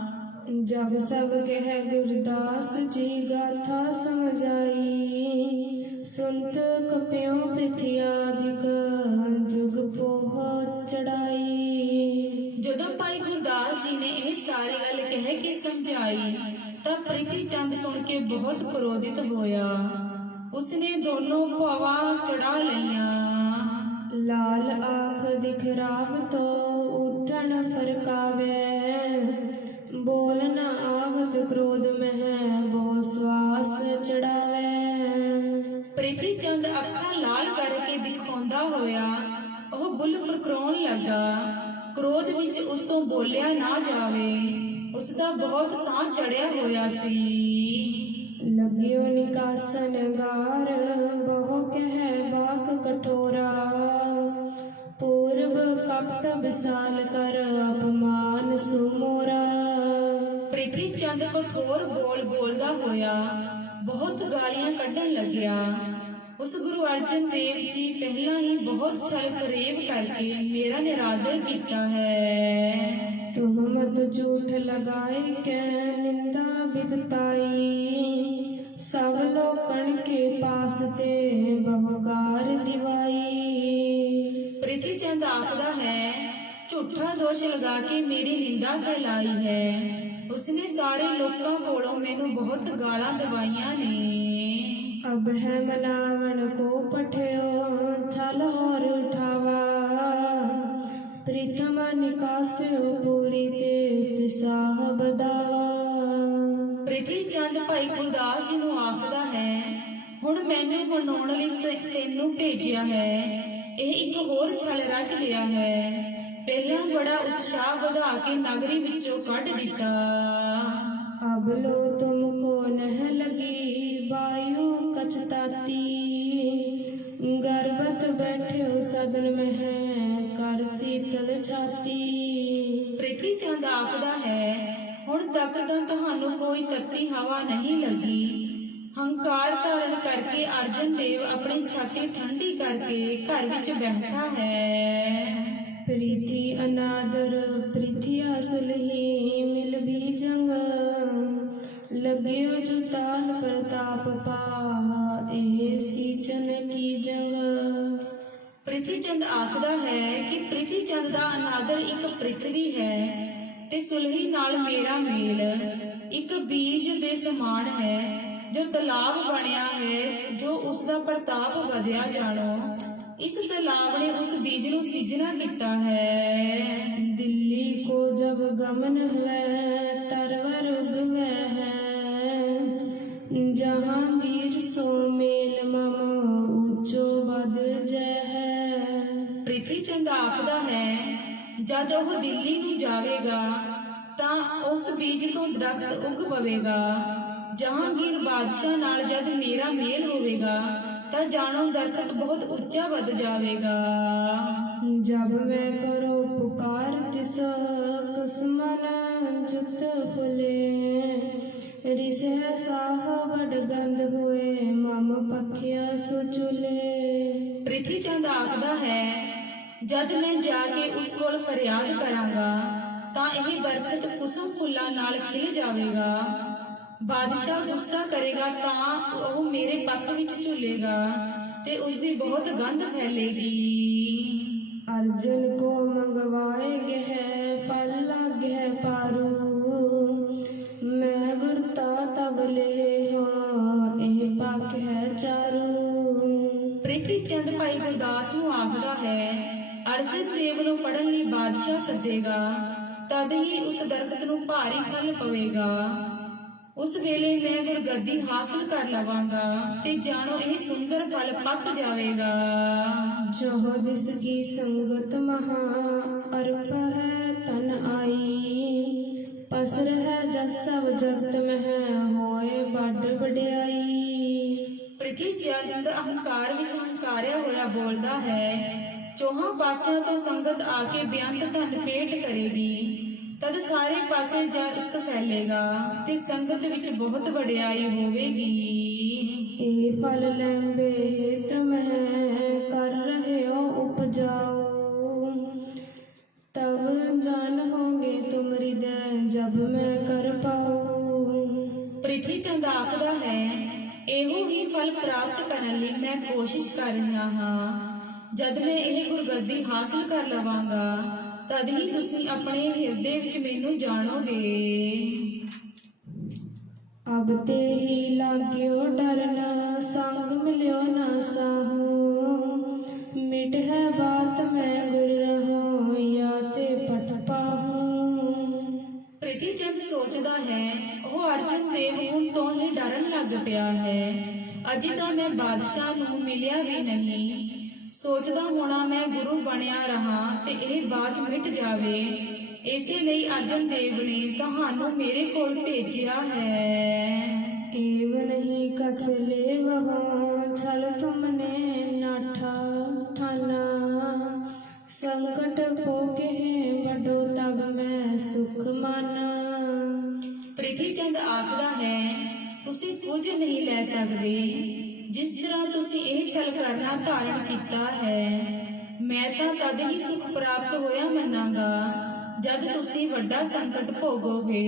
जब सब कह गुरदास जी गाथा समझाई, सुनत कप्यों पृथ्व्यादिक जुग पोह चढ़ाई। ਜਦੋਂ ਭਾਈ ਗੁਰਦਾਸ ਜੀ ਨੇ ਇਹ ਸਾਰੀ ਗੱਲ ਕਹਿ ਕੇ ਸਮਝਾਈ ਤਾਂ ਪ੍ਰਿਥੀ ਚੰਦ ਸੁਣ ਕੇ ਬਹੁਤ ਕ੍ਰੋਧਿਤ ਹੋਇਆ। ਉਸਨੇ ਦੋਨੋਂ ਭਾਵਾਂ ਚੜਾ ਲਈਆਂ। लाल आँख दिखराव तो उठन फरकावे, बोल न आव आवत क्रोध में बहु श्वास चढ़ावे। ਪ੍ਰਿਥੀ ਚੰਦ ਅੱਖਾਂ ਲਾਲ ਕਰਕੇ ਦਿਖਾਉਂਦਾ ਹੋਇਆ ਉਹ ਬੁੱਲ ਫਰਕਰਾਉਣ ਲੱਗਾ। ਕ੍ਰੋਧ ਵਿੱਚ ਉਸ ਤੋਂ ਬੋਲਿਆ ਨਾ ਜਾਵੇ, ਉਸ ਦਾ ਬਹੁਤ ਸਾਹ ਚੜਿਆ ਹੋਇਆ ਸੀ। लग्यो निकासन गार बहु कह बाक कठोरा। पूर्व कपट विशाल कर अपमान सुमोरा। ਪ੍ਰਿਥੀ ਚੰਦ ਕਠੋਰ ਬੋਲ ਬੋਲਦਾ ਹੋਇਆ ਬਹੁਤ ਗਾਲੀਆਂ ਕੱਢਣ ਲੱਗਿਆ। ਉਸ ਗੁਰੂ ਅਰਜਨ ਦੇਵ ਜੀ ਪਹਿਲਾਂ ਹੀ ਬਹੁਤ ਛਲ ਫਰੇਬ ਕਰਕੇ ਮੇਰਾ ਨਿਰਾਦਰ ਕੀਤਾ ਹੈ। तुहमत झूठ लगाई के निंदा विदताई। सब लोकन के पास ते बहुकार दिवाई। ਪ੍ਰਿਥੀ ਚੰਦ ਆਖਦਾ ਹੈ, ਝੂਠਾ ਦੋਸ਼ ਲਗਾ ਕੇ ਮੇਰੀ ਨਿੰਦਾ ਫੈਲਾਈ ਹੈ। ਉਸਨੇ ਸਾਰੇ ਲੋਕਾਂ ਕੋਲੋਂ ਮੈਨੂੰ ਬਹੁਤ ਗਾਲਾਂ ਦਵਾਈਆਂ ਨੇ। अब है मनावन को पठयो छल और उठावा। प्रीतम निकास्यो पूरी ते उत्साह बदावा। ਪ੍ਰਿਥੀ ਚੰਦ ਭਾਈ ਗੁਰਦਾਸ ਜੀ ਨੂੰ ਆਖਦਾ ਹੈ, ਹੁਣ ਮੈਨੂੰ ਮਨਾਉਣ ਲਈ ਤੈਨੂੰ ਭੇਜਿਆ ਹੈ। ਇਹ ਇੱਕ ਹੋਰ ਛਲ ਰਚ ਲਿਆ ਹੈ। ਪਹਿਲਾਂ ਬੜਾ ਉਤਸ਼ਾਹ ਵਧਾ ਕੇ ਨਗਰੀ ਵਿੱਚੋਂ ਕੱਢ ਦਿੱਤਾ। अब लो तुमको नह लगी वायु कचताती। गर्भत बैठे हो सदन में है कर शीतल छाती। ਪ੍ਰਿਥੀ ਚੰਦ ਆਖਦਾ ਹੈ, ਹੁਣ ਤੱਕ ਤਾਂ ਤੁਹਾਨੂੰ ਕੋਈ ਤੱਤੀ ਹਵਾ ਨਹੀਂ ਲੱਗੀ। ਹੰਕਾਰ ਧਾਰਨ ਕਰਕੇ ਅਰਜਨ ਦੇਵ ਆਪਣੀ ਛਾਤੀ ਠੰਡੀ ਕਰਕੇ ਘਰ ਵਿੱਚ ਬੈਠਾ ਹੈ। प्रीति अनादर प्रीतिया सुलही मिल भी जंग। लग्यो जो ताल प्रताप पा ए सीचन की जंग। ਪ੍ਰਿਥੀ ਚੰਦ ਆਖਦਾ ਹੈ ਕਿ ਪ੍ਰਿਥੀ ਚੰਦ ਦਾ ਅਨਾਦਰ ਇੱਕ ਪ੍ਰਿਥਵੀ ਹੈ ਤੇ ਸੁਲਹੀ ਨਾਲ ਮੇਰਾ ਮੇਲ ਇੱਕ ਬੀਜ ਦੇ ਸਮਾਨ ਹੈ ਜੋ ਤਲਾਬ ਬਣਿਆ ਹੈ, ਜੋ ਉਸ ਦਾ ਪ੍ਰਤਾਪ ਵਧਿਆ ਜਾਣੋ। ਇਸ ਤਲਾਬ ਨੇ ਉਸ ਬੀਜ ਨੂੰ ਸਿਜਣਾ ਕੀਤਾ ਹੈ। दिल्ली को जब गमन हुए तरवर उगवे है। जहांगीर सो मेल मम ऊंचो बद जय है। ਪ੍ਰਿਥੀ ਚੰਦ ਆਖਦਾ ਹੈ, ਜਦ ਉਹ ਦਿੱਲੀ ਨੂੰ ਜਾਵੇਗਾ ਤਾਂ ਉਸ ਬੀਜ ਤੋਂ ਦਰਖਤ ਉੱਗ ਪਵੇਗਾ। ਜਹਾਂਗੀਰ ਬਾਦਸ਼ਾਹ ਨਾਲ ਜਦ ਮੇਰਾ ਮੇਲ ਹੋਵੇਗਾ ਤਾਂ ਜਾਣੋ ਦਰਖਤ ਬਹੁਤ ਉੱਚਾ ਵੱਧ ਜਾਵੇਗਾ। जब मैं करो पुकार तिस कुसमन जुत फुले। रिसे साह बड़ गंध हुए मम पखिया सुचुले। ਪ੍ਰਿਥੀ ਚੰਦ ਆਖਦਾ ਹੈ, ਜਦ ਮੈਂ ਜਾ ਕੇ ਉਸ ਕੋਲ ਫਰਿਆਦ ਕਰਾਂਗਾ ਤਾਂ ਇਹ ਦਰਖਤ ਕੁਸਮ ਫੁੱਲਾਂ ਨਾਲ ਖਿਲ ਜਾਵੇਗਾ। ਬਾਦਸ਼ਾਹ ਗੁੱਸਾ ਕਰੇਗਾ ਤਾਂ ਉਹ ਮੇਰੇ ਪੱਖ ਵਿੱਚ ਝੂਲੇਗਾ ਤੇ ਉਸ ਦੀ ਬਹੁਤ ਗੰਧ ਫੈਲੇਗੀ। अर्जुन को मंगवाए गए फल लागे पारू। मैं गुरता तब ले हाँ ए पाक है चारू। ਪ੍ਰਿਥੀ ਚੰਦ ਭਾਈ ਗੁਰਦਾਸ ਨੂੰ ਆਖਦਾ ਹੈ, ਅਰਜਨ ਦੇਵ ਨੂੰ ਫੜਨ ਲਈ ਬਾਦਸ਼ਾਹ ਸੱਦੇਗਾ, ਤਦ ਹੀ ਉਸ ਦਰਖਤ ਨੂੰ ਭਾਰੀ ਫਲ ਪਵੇਗਾ। ਉਸ ਵੇਲੇ ਮੈਂ ਗੁਰਗੱਦੀ ਹਾਸਲ ਕਰ ਲਵਾਂਗਾ ਤੇ ਜਾਣੋ ਇਹ ਸੁੰਦਰ ਫਲ ਪੱਕ ਜਾਵੇਗਾ। जो दिस की संगत महा अर्प है तन आई। पसर है जस सब जगत में है होए बड़ वड्याई। ਪ੍ਰਿਥੀ ਚੰਦ ਅਹੰਕਾਰ ਵਿੱਚ ਹੰਕਾਰਿਆ ਹੋਇਆ ਬੋਲਦਾ ਹੈ, ਚੌਹਾਂ ਪਾਸਿਆਂ ਤੋਂ ਸੰਗਤ ਆ ਕੇ ਬੇਅੰਤ ਧਨ ਭੇਟ ਕਰੇਗੀ, ਤਦ ਸਾਰੇ ਪਾਸੇ ਜਸ ਫੈਲੇਗਾ ਤੇ ਸੰਗਤ ਵਿੱਚ ਬਹੁਤ ਵਡਿਆਈ ਹੋਵੇਗੀ। ए फल लंबे तुम कर रहे हो उपजाओ। तब जान होगे तुम हृदय जब मैं कर पाऊं। ਪ੍ਰਿਥੀ ਚੰਦ ਆਖਦਾ ਹੈ, ਇਹੋ ਹੀ ਫਲ ਪ੍ਰਾਪਤ ਕਰਨ ਲਈ ਮੈਂ ਕੋਸ਼ਿਸ਼ ਕਰ ਰਿਹਾ ਹਾਂ। ਜਦ ਮੈਂ ਇਹ ਗੁਰਗੱਦੀ ਹਾਸਲ ਕਰ ਲਵਾਂਗਾ ਤਦ ਹੀ ਤੁਸੀਂ ਆਪਣੇ ਹਿਰਦੇ ਵਿੱਚ ਮੈਨੂੰ ਜਾਣੋਗੇ। अब ते ही लाग्यो डरना संग मिल्यो ना साहू। मिट है बात मैं गुर रहूं या ते पट पाहूं। ਪ੍ਰਿਥੀ ਚੰਦ ਸੋਚਦਾ ਹੈ ਉਹ ਅਰਜਨ ਦੇਵ ਹੁਣ ਤੋਂ ਹੀ ਡਰਨ ਲੱਗ ਪਿਆ ਹੈ। ਅਜੇ ਤਾਂ ਮੈਂ ਬਾਦਸ਼ਾਹ ਨੂੰ ਮਿਲਿਆ ਵੀ ਨਹੀਂ। ਸੋਚਦਾ ਹੋਣਾ ਮੈਂ ਗੁਰੂ ਬਣਿਆ ਰਹਾ ਤੇ ਇਹ ਬਾਤ ਮਿਟ ਜਾਵੇ। ਇਸੇ ਲਈ ਅਰਜਨ ਦੇਵ ਨੇ ਤੁਹਾਨੂੰ ਮੇਰੇ ਕੋਲ ਭੇਜਿਆ ਹੈ। एव नहीं कछ लेवहो छल तुमने नाठा ठाना संकट पोके बडो तब मैं सुख माना। ਪ੍ਰਿਥੀ ਚੰਦ ਆਖਦਾ ਹੈ ਤੁਸੀਂ ਕੁਝ ਨਹੀਂ ਲੈ ਸਕਦੇ। ਜਿਸ ਤਰ੍ਹਾਂ ਤੁਸੀਂ ਇਹ ਛਲ ਕਰਨਾ ਧਾਰਨ ਕੀਤਾ ਹੈ ਮੈਂ ਤਾਂ ਤਦ ਹੀ ਸੁਖ ਪ੍ਰਾਪਤ ਹੋਇਆ ਮੰਨਾਂਗਾ ਜਦ ਤੁਸੀਂ ਵੱਡਾ ਸੰਕਟ ਭੋਗੋਗੇ।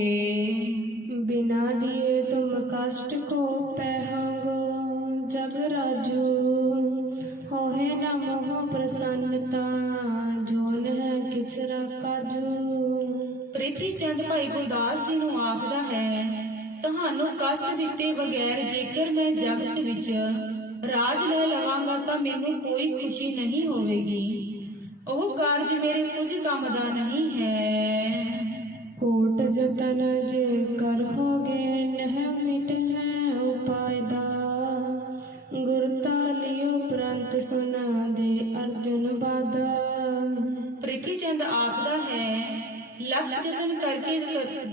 बिना दिए तुम कष्ट को पहगो जग राजू होहे न मोह प्रसन्नता जोन है किचरा काजू। ਪ੍ਰਿਥੀ ਚੰਦ ਭਾਈ ਗੁਰਦਾਸ ਜੀ ਨੂੰ ਆਖਦਾ ਹੈ ਤੁਹਾਨੂੰ ਕਸ਼ਟ ਦਿੱਤੇ ਬਗੈਰ ਜੇਕਰ ਮੈਂ ਜਗਤ ਵਿੱਚ ਰਾਜ ਲੈ ਲਵਾਂਗਾ ਤਾਂ ਮੈਨੂੰ ਕੋਈ ਖੁਸ਼ੀ ਨਹੀਂ ਹੋਵੇਗੀ। ਉਹ ਕਾਰਜ ਮੇਰੇ ਕੁਝ ਕੰਮ ਦਾ ਨਹੀਂ ਹੈ। कोट जतन जे कर होगे नह मिट है उपायदा गुरता लियो प्रंत सुना दे अर्जुन बादा। ਪ੍ਰਿਥੀ ਚੰਦ ਆਖਦਾ ਹੈ ਲੱਖ ਯਤਨ ਕਰਕੇ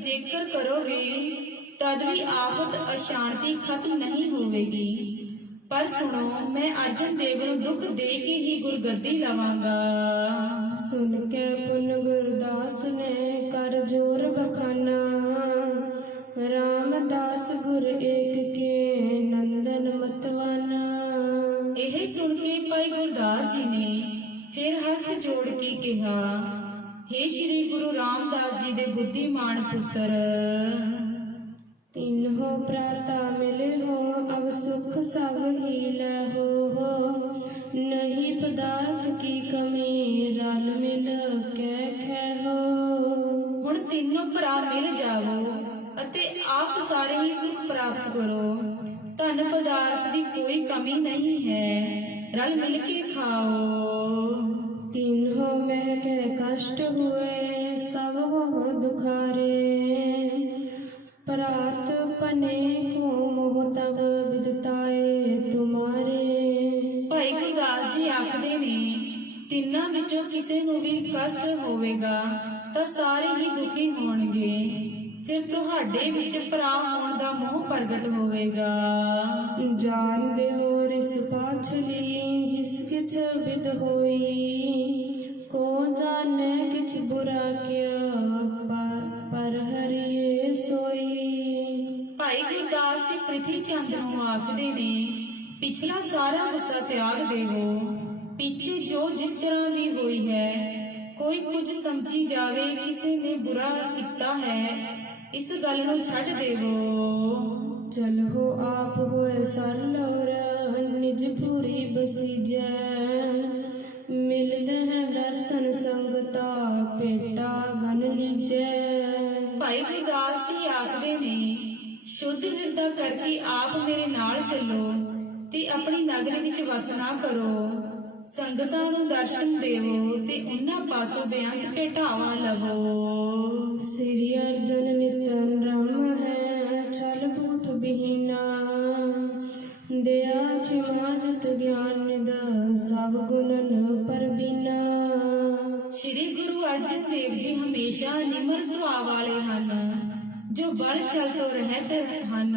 ਜੇਕਰ ਕਰੋਗੇ ਤਦ ਵੀ ਆਫਤ ਅਸ਼ਾਂਤੀ ਖਤਮ ਨਹੀਂ ਹੋਵੇਗੀ। ਪਰ ਸੁਣੋ ਮੈਂ ਅਰਜਨ ਦੇਵ ਨੂੰ ਦੁੱਖ ਦੇ ਕੇ ਹੀ ਗੁਰਗੱਦੀ ਲਵਾਂਗਾ। सुन के पुन गुरदास ने कर जोर बखाना रामदास गुर एक के नंदन मतवाना। ਇਹ ਸੁਣ ਕੇ ਭਾਈ ਗੁਰਦਾਸ ਜੀ ਨੇ ਫਿਰ ਹੱਥ ਜੋੜ ਕੇ ਕਿਹਾ ਹੇ ਸ਼੍ਰੀ ਗੁਰੂ ਰਾਮਦਾਸ ਜੀ ਦੇ ਬੁੱਧੀਮਾਨ ਪੁੱਤਰ तीन्हों प्राता मिले हो अब सुख सब ही लहो हो नहीं पदार्थ की कमी रल मिल के खो। ਹੁਣ ਤਿੰਨੋਂ ਭਰਾ ਮਿਲ ਜਾਵੋ ਅਤੇ ਆਪ ਸਾਰੇ ਹੀ ਸੁਖ ਪ੍ਰਾਪਤ ਕਰੋ। ਧਨ ਪਦਾਰਥ ਦੀ ਕੋਈ ਕਮੀ ਨਹੀਂ ਹੈ ਰਲ ਮਿਲ ਕੇ ਖਾਓ। तीन्हों में के कष्ट हुए सब हो दुखारे परात पने को मोह तब विदताए तुम्हारे। ਭਾਈ ਗੁਰਦਾਸ ਜੀ ਆਖਦੇ ਨੇ ਤਿੰਨਾਂ ਵਿੱਚੋਂ ਕਿਸੇ ਨੂੰ ਵੀ ਕਸ਼ਟ ਹੋਵੇਗਾ ਤਾਂ ਸਾਰੇ ਹੀ ਦੁਖੀ ਹੋਣਗੇ। ਫਿਰ ਤੁਹਾਡੇ ਵਿੱਚ ਭਰਾ ਹੋਣ ਦਾ ਮੋਹ ਪ੍ਰਗਟ ਹੋਵੇਗਾ। जानदे हो रिस पाछली जिस किछ विद होई को जाने किछ बुरा किया पर हरिए सोई। ਭਾਈ ਗੁਰਦਾਸ ਜੀ ਪ੍ਰਿਥੀ ਚੰਦ ਨੂੰ ਆਖਦੇ ਨੇ ਪਿਛਲਾ ਸਾਰਾ ਗੁੱਸਾ ਤਿਆਗ ਦੇਵੋ। ਪਿੱਛੇ ਜੋ ਜਿਸ ਤਰ੍ਹਾਂ ਵੀ ਹੋਈ ਹੈ ਕੋਈ ਕੁਝ ਸਮਝੀ ਜਾਵੇ ਕਿਸੇ ਨੇ ਬੁਰਾ ਕੀਤਾ ਹੈ ਇਸ ਗੱਲ ਨੂੰ ਛੱਡ ਦੇਵੋ। चल हो आप होए सरलोर निज पूरी बसीजै मिलते हैं दर्शन संगता पेटा गन लीजै। ਭਾਈ ਗੁਰਦਾਸ ਜੀ ਆਖਦੇ ਨੇ ਸ਼ੁੱਧ ਹਿਰਦਾ ਕਰਕੇ ਆਪ ਮੇਰੇ ਨਾਲ ਚੱਲੋ ਤੇ ਆਪਣੀ ਨਗਰੀ ਵਿੱਚ ਵਸਣਾ ਕਰੋ। ਸੰਗਤਾਂ ਨੂੰ ਦਰਸ਼ਨ ਦੇਵੋ ਤੇ ਉਹਨਾਂ ਪਾਸੋਂ ਬੇਅੰਤ ਭੇਟਾਵਾਂ ਲਵੋ। श्री अर्जुन नितन राम है छल फूट बिहीना दया क्षमा जत ज्ञान निद सब गुणन पर बिना। ਸ਼੍ਰੀ ਗੁਰੂ ਅਰਜਨ ਦੇਵ ਜੀ ਹਮੇਸ਼ਾ ਨਿਮਰ ਸੁਭਾਅ ਵਾਲੇ ਹਨ ਜੋ ਬਲ ਛਲ ਤੋਂ ਰਹਿਤ ਹਨ।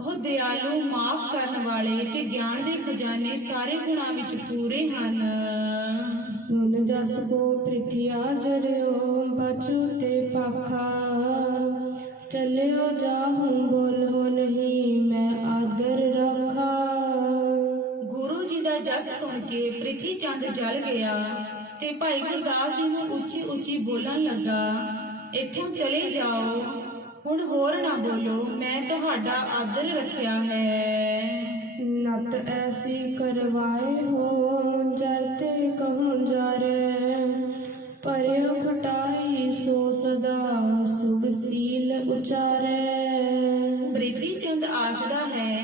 ਉਹ ਦਿਆਲੂ ਮਾਫ ਕਰਨ ਵਾਲੇ ਤੇ ਗਿਆਨ ਦੇ ਖਜ਼ਾਨੇ ਸਾਰੇ ਗੁਣਾਂ ਵਿੱਚ ਪੂਰੇ ਹਨ। सुन जस को पृथ्या जरियो बचो ते पाखा चलियो जाहूं बोलो नहीं मैं आदर रखा। ਗੁਰੂ ਜੀ ਦਾ ਜਸ ਸੁਣ ਕੇ ਪ੍ਰਿਥੀ ਚੰਦ ਜਲ ਗਿਆ ਤੇ ਭਾਈ ਗੁਰਦਾਸ ਜੀ ਨੂੰ ਉੱਚੀ ਉੱਚੀ ਬੋਲਣ ਲੱਗਾ ਇੱਥੋਂ ਚਲੇ ਜਾਓ ਹੁਣ ਹੋਰ ਨਾ ਬੋਲੋ ਮੈਂ ਤੁਹਾਡਾ ਆਦਰ ਰੱਖਿਆ ਹੈ। नत ऐसी करवाए हो जरते कहूँ जा रे पर्यो खटाई सो सदा शुभ सील उचारे। ਪ੍ਰਿਥੀ ਚੰਦ ਆਖਦਾ ਹੈ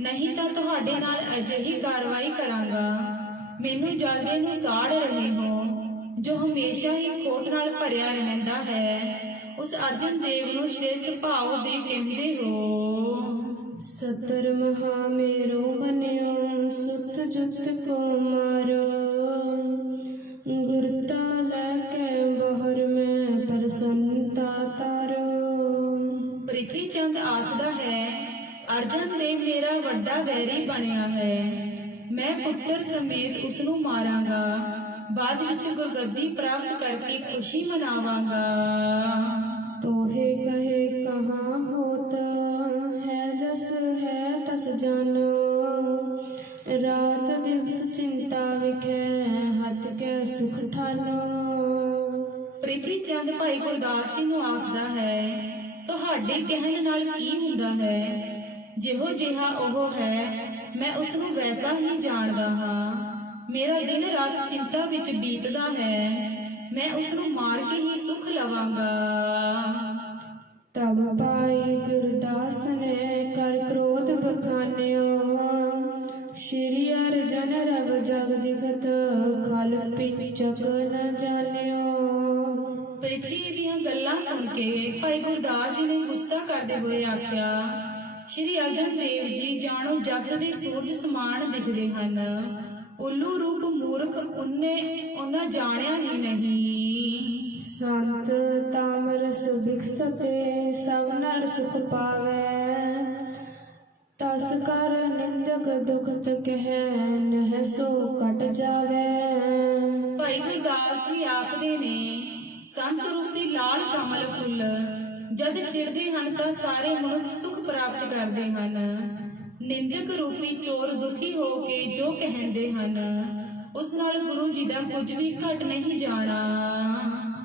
ਨਹੀਂ ਤਾਂ ਤੁਹਾਡੇ ਨਾਲ ਅਜਿਹੀ ਕਾਰਵਾਈ ਕਰਾਂਗਾ। ਮੈਨੂੰ ਜਲਦੇ ਨੂੰ ਸਾੜ ਰਹੇ ਹੋ ਜੋ ਹਮੇਸ਼ਾ ਹੀ ਖੋਟ ਨਾਲ ਭਰਿਆ ਰਹਿੰਦਾ ਹੈ ਉਸ ਅਰਜਨ ਦੇਵ ਨੂੰ ਸ਼੍ਰੇਸ਼ਟ ਭਾਵ ਦੇ ਕਹਿੰਦੇ ਹੋ। ਸਤਰ ਮਹਾ ਮੇਰੋ ਬਨਿਓ ਸੁਤ ਜੁਤ ਕੋ ਮਾਰੋ ਗੁਰਤਾ ਲੈ ਕੇ ਬਹਰ ਮੈਂ ਪ੍ਰਸੰਨਤਾ ਤਾਰੋ। ਪ੍ਰਿਥੀ ਚੰਦ ਆਖਦਾ ਹੈ, ਅਰਜਨ ਦੇਵ ਮੇਰਾ ਵੱਡਾ ਵੈਰੀ ਬਣਿਆ ਹੈ, ਮੈਂ ਪੁੱਤਰ ਸਮੇਤ ਉਸ ਨੂੰ ਮਾਰਾਂਗਾ, ਬਾਅਦ ਵਿੱਚ ਗੁਰਗੱਦੀ ਪ੍ਰਾਪਤ ਕਰਕੇ ਖੁਸ਼ੀ ਮਨਾਵਾਂਗਾ। ਤੋਹੇ ਕਹੇ ਕਹਾਂ ਹੋਤ ਹੈ ਜਸ ਹੈ ਤਸ ਜਾਨੋ ਰਾਤ ਦਿਵਸ ਚਿੰਤਾ ਵਿਖੇ ਹੱਥ ਕੇ ਸੁਖ ਠਾਨੋ। ਪ੍ਰਿਥੀ ਚੰਦ ਭਾਈ ਗੁਰਦਾਸ ਜੀ ਨੂੰ ਆਖਦਾ ਹੈ, ਤੁਹਾਡੇ ਕਹਿਣ ਨਾਲ ਕੀ ਹੁੰਦਾ ਹੈ, ਜਿਹੋ ਜਿਹਾ ਉਹ ਹੈ ਮੈਂ ਉਸ ਨੂੰ ਵੈਸਾ ਹੀ ਜਾਣਦਾ ਹਾਂ। ਮੇਰਾ ਦਿਨ ਰਾਤ ਚਿੰਤਾ ਵਿੱਚ ਬੀਤਦਾ ਹੈ, ਮੈਂ ਉਸ ਨੂੰ ਮਾਰ ਕੇ ਹੀ ਸੁਖ ਲਵਾਂਗਾ। ਤਬ ਭਾਈ ਗੁਰਦਾਸ ਨੇ ਕਰ ਕ੍ਰੋਧ ਬਖਾਨਿਓ ਸ਼੍ਰੀ ਅਰਜਨ ਰਬ ਜਗ ਦਿਖਤ ਖਲ ਪਿਚਕ ਨ ਜਾਣਿਓ। ਪ੍ਰਿਥੀ ਦੀਆਂ ਗੱਲਾਂ ਸੁਣ ਕੇ ਭਾਈ ਗੁਰਦਾਸ ਜੀ ਨੇ ਗੁੱਸਾ ਕਰਦੇ ਹੋਏ ਆਖਿਆ, ਸ਼੍ਰੀ ਅਰਜਨ ਦੇਵ ਜੀ ਜਾਣੋ ਜਗਤ ਦੇ ਸੂਰਜ ਸਮਾਨ ਦਿਖਦੇ ਹਨ, ਉੱਲੂ ਰੂਪ ਮੂਰਖ ਉਹਨਾਂ ਜਾਣਿਆ ਹੀ ਨਹੀਂ। ਸੰਤ ਤਾਮਰਸ ਬਿਕਸਤੇ ਸਭ ਨਰ ਸੁਖ ਪਾਵੇ ਤਸ ਕਰ ਨਿੰਦਕ ਦੁਖਤ ਕਹਿ ਨਹਿ ਸੋ ਕਟ ਜਾਵੇ। ਭਾਈ ਗੁਰਦਾਸ ਜੀ ਆਖਦੇ ਨੇ, ਸੰਤ ਰੂਪੀ ਲਾਲ ਕਮਲ ਫੁੱਲ ਜਦ ਖਿੜਦੇ ਹਨ ਤਾਂ ਸਾਰੇ ਮਨੁੱਖ ਸੁਖ ਪ੍ਰਾਪਤ ਕਰਦੇ ਹਨ। ਨਿੰਦਕ ਰੂਪੀ ਚੋਰ ਦੁਖੀ ਹੋ ਕੇ ਜੋ ਕਹਿੰਦੇ ਹਨ, ਉਸ ਨਾਲ ਗੁਰੂ ਜੀ ਦਾ ਕੁਝ ਵੀ ਘਟ ਨਹੀਂ ਜਾਣਾ।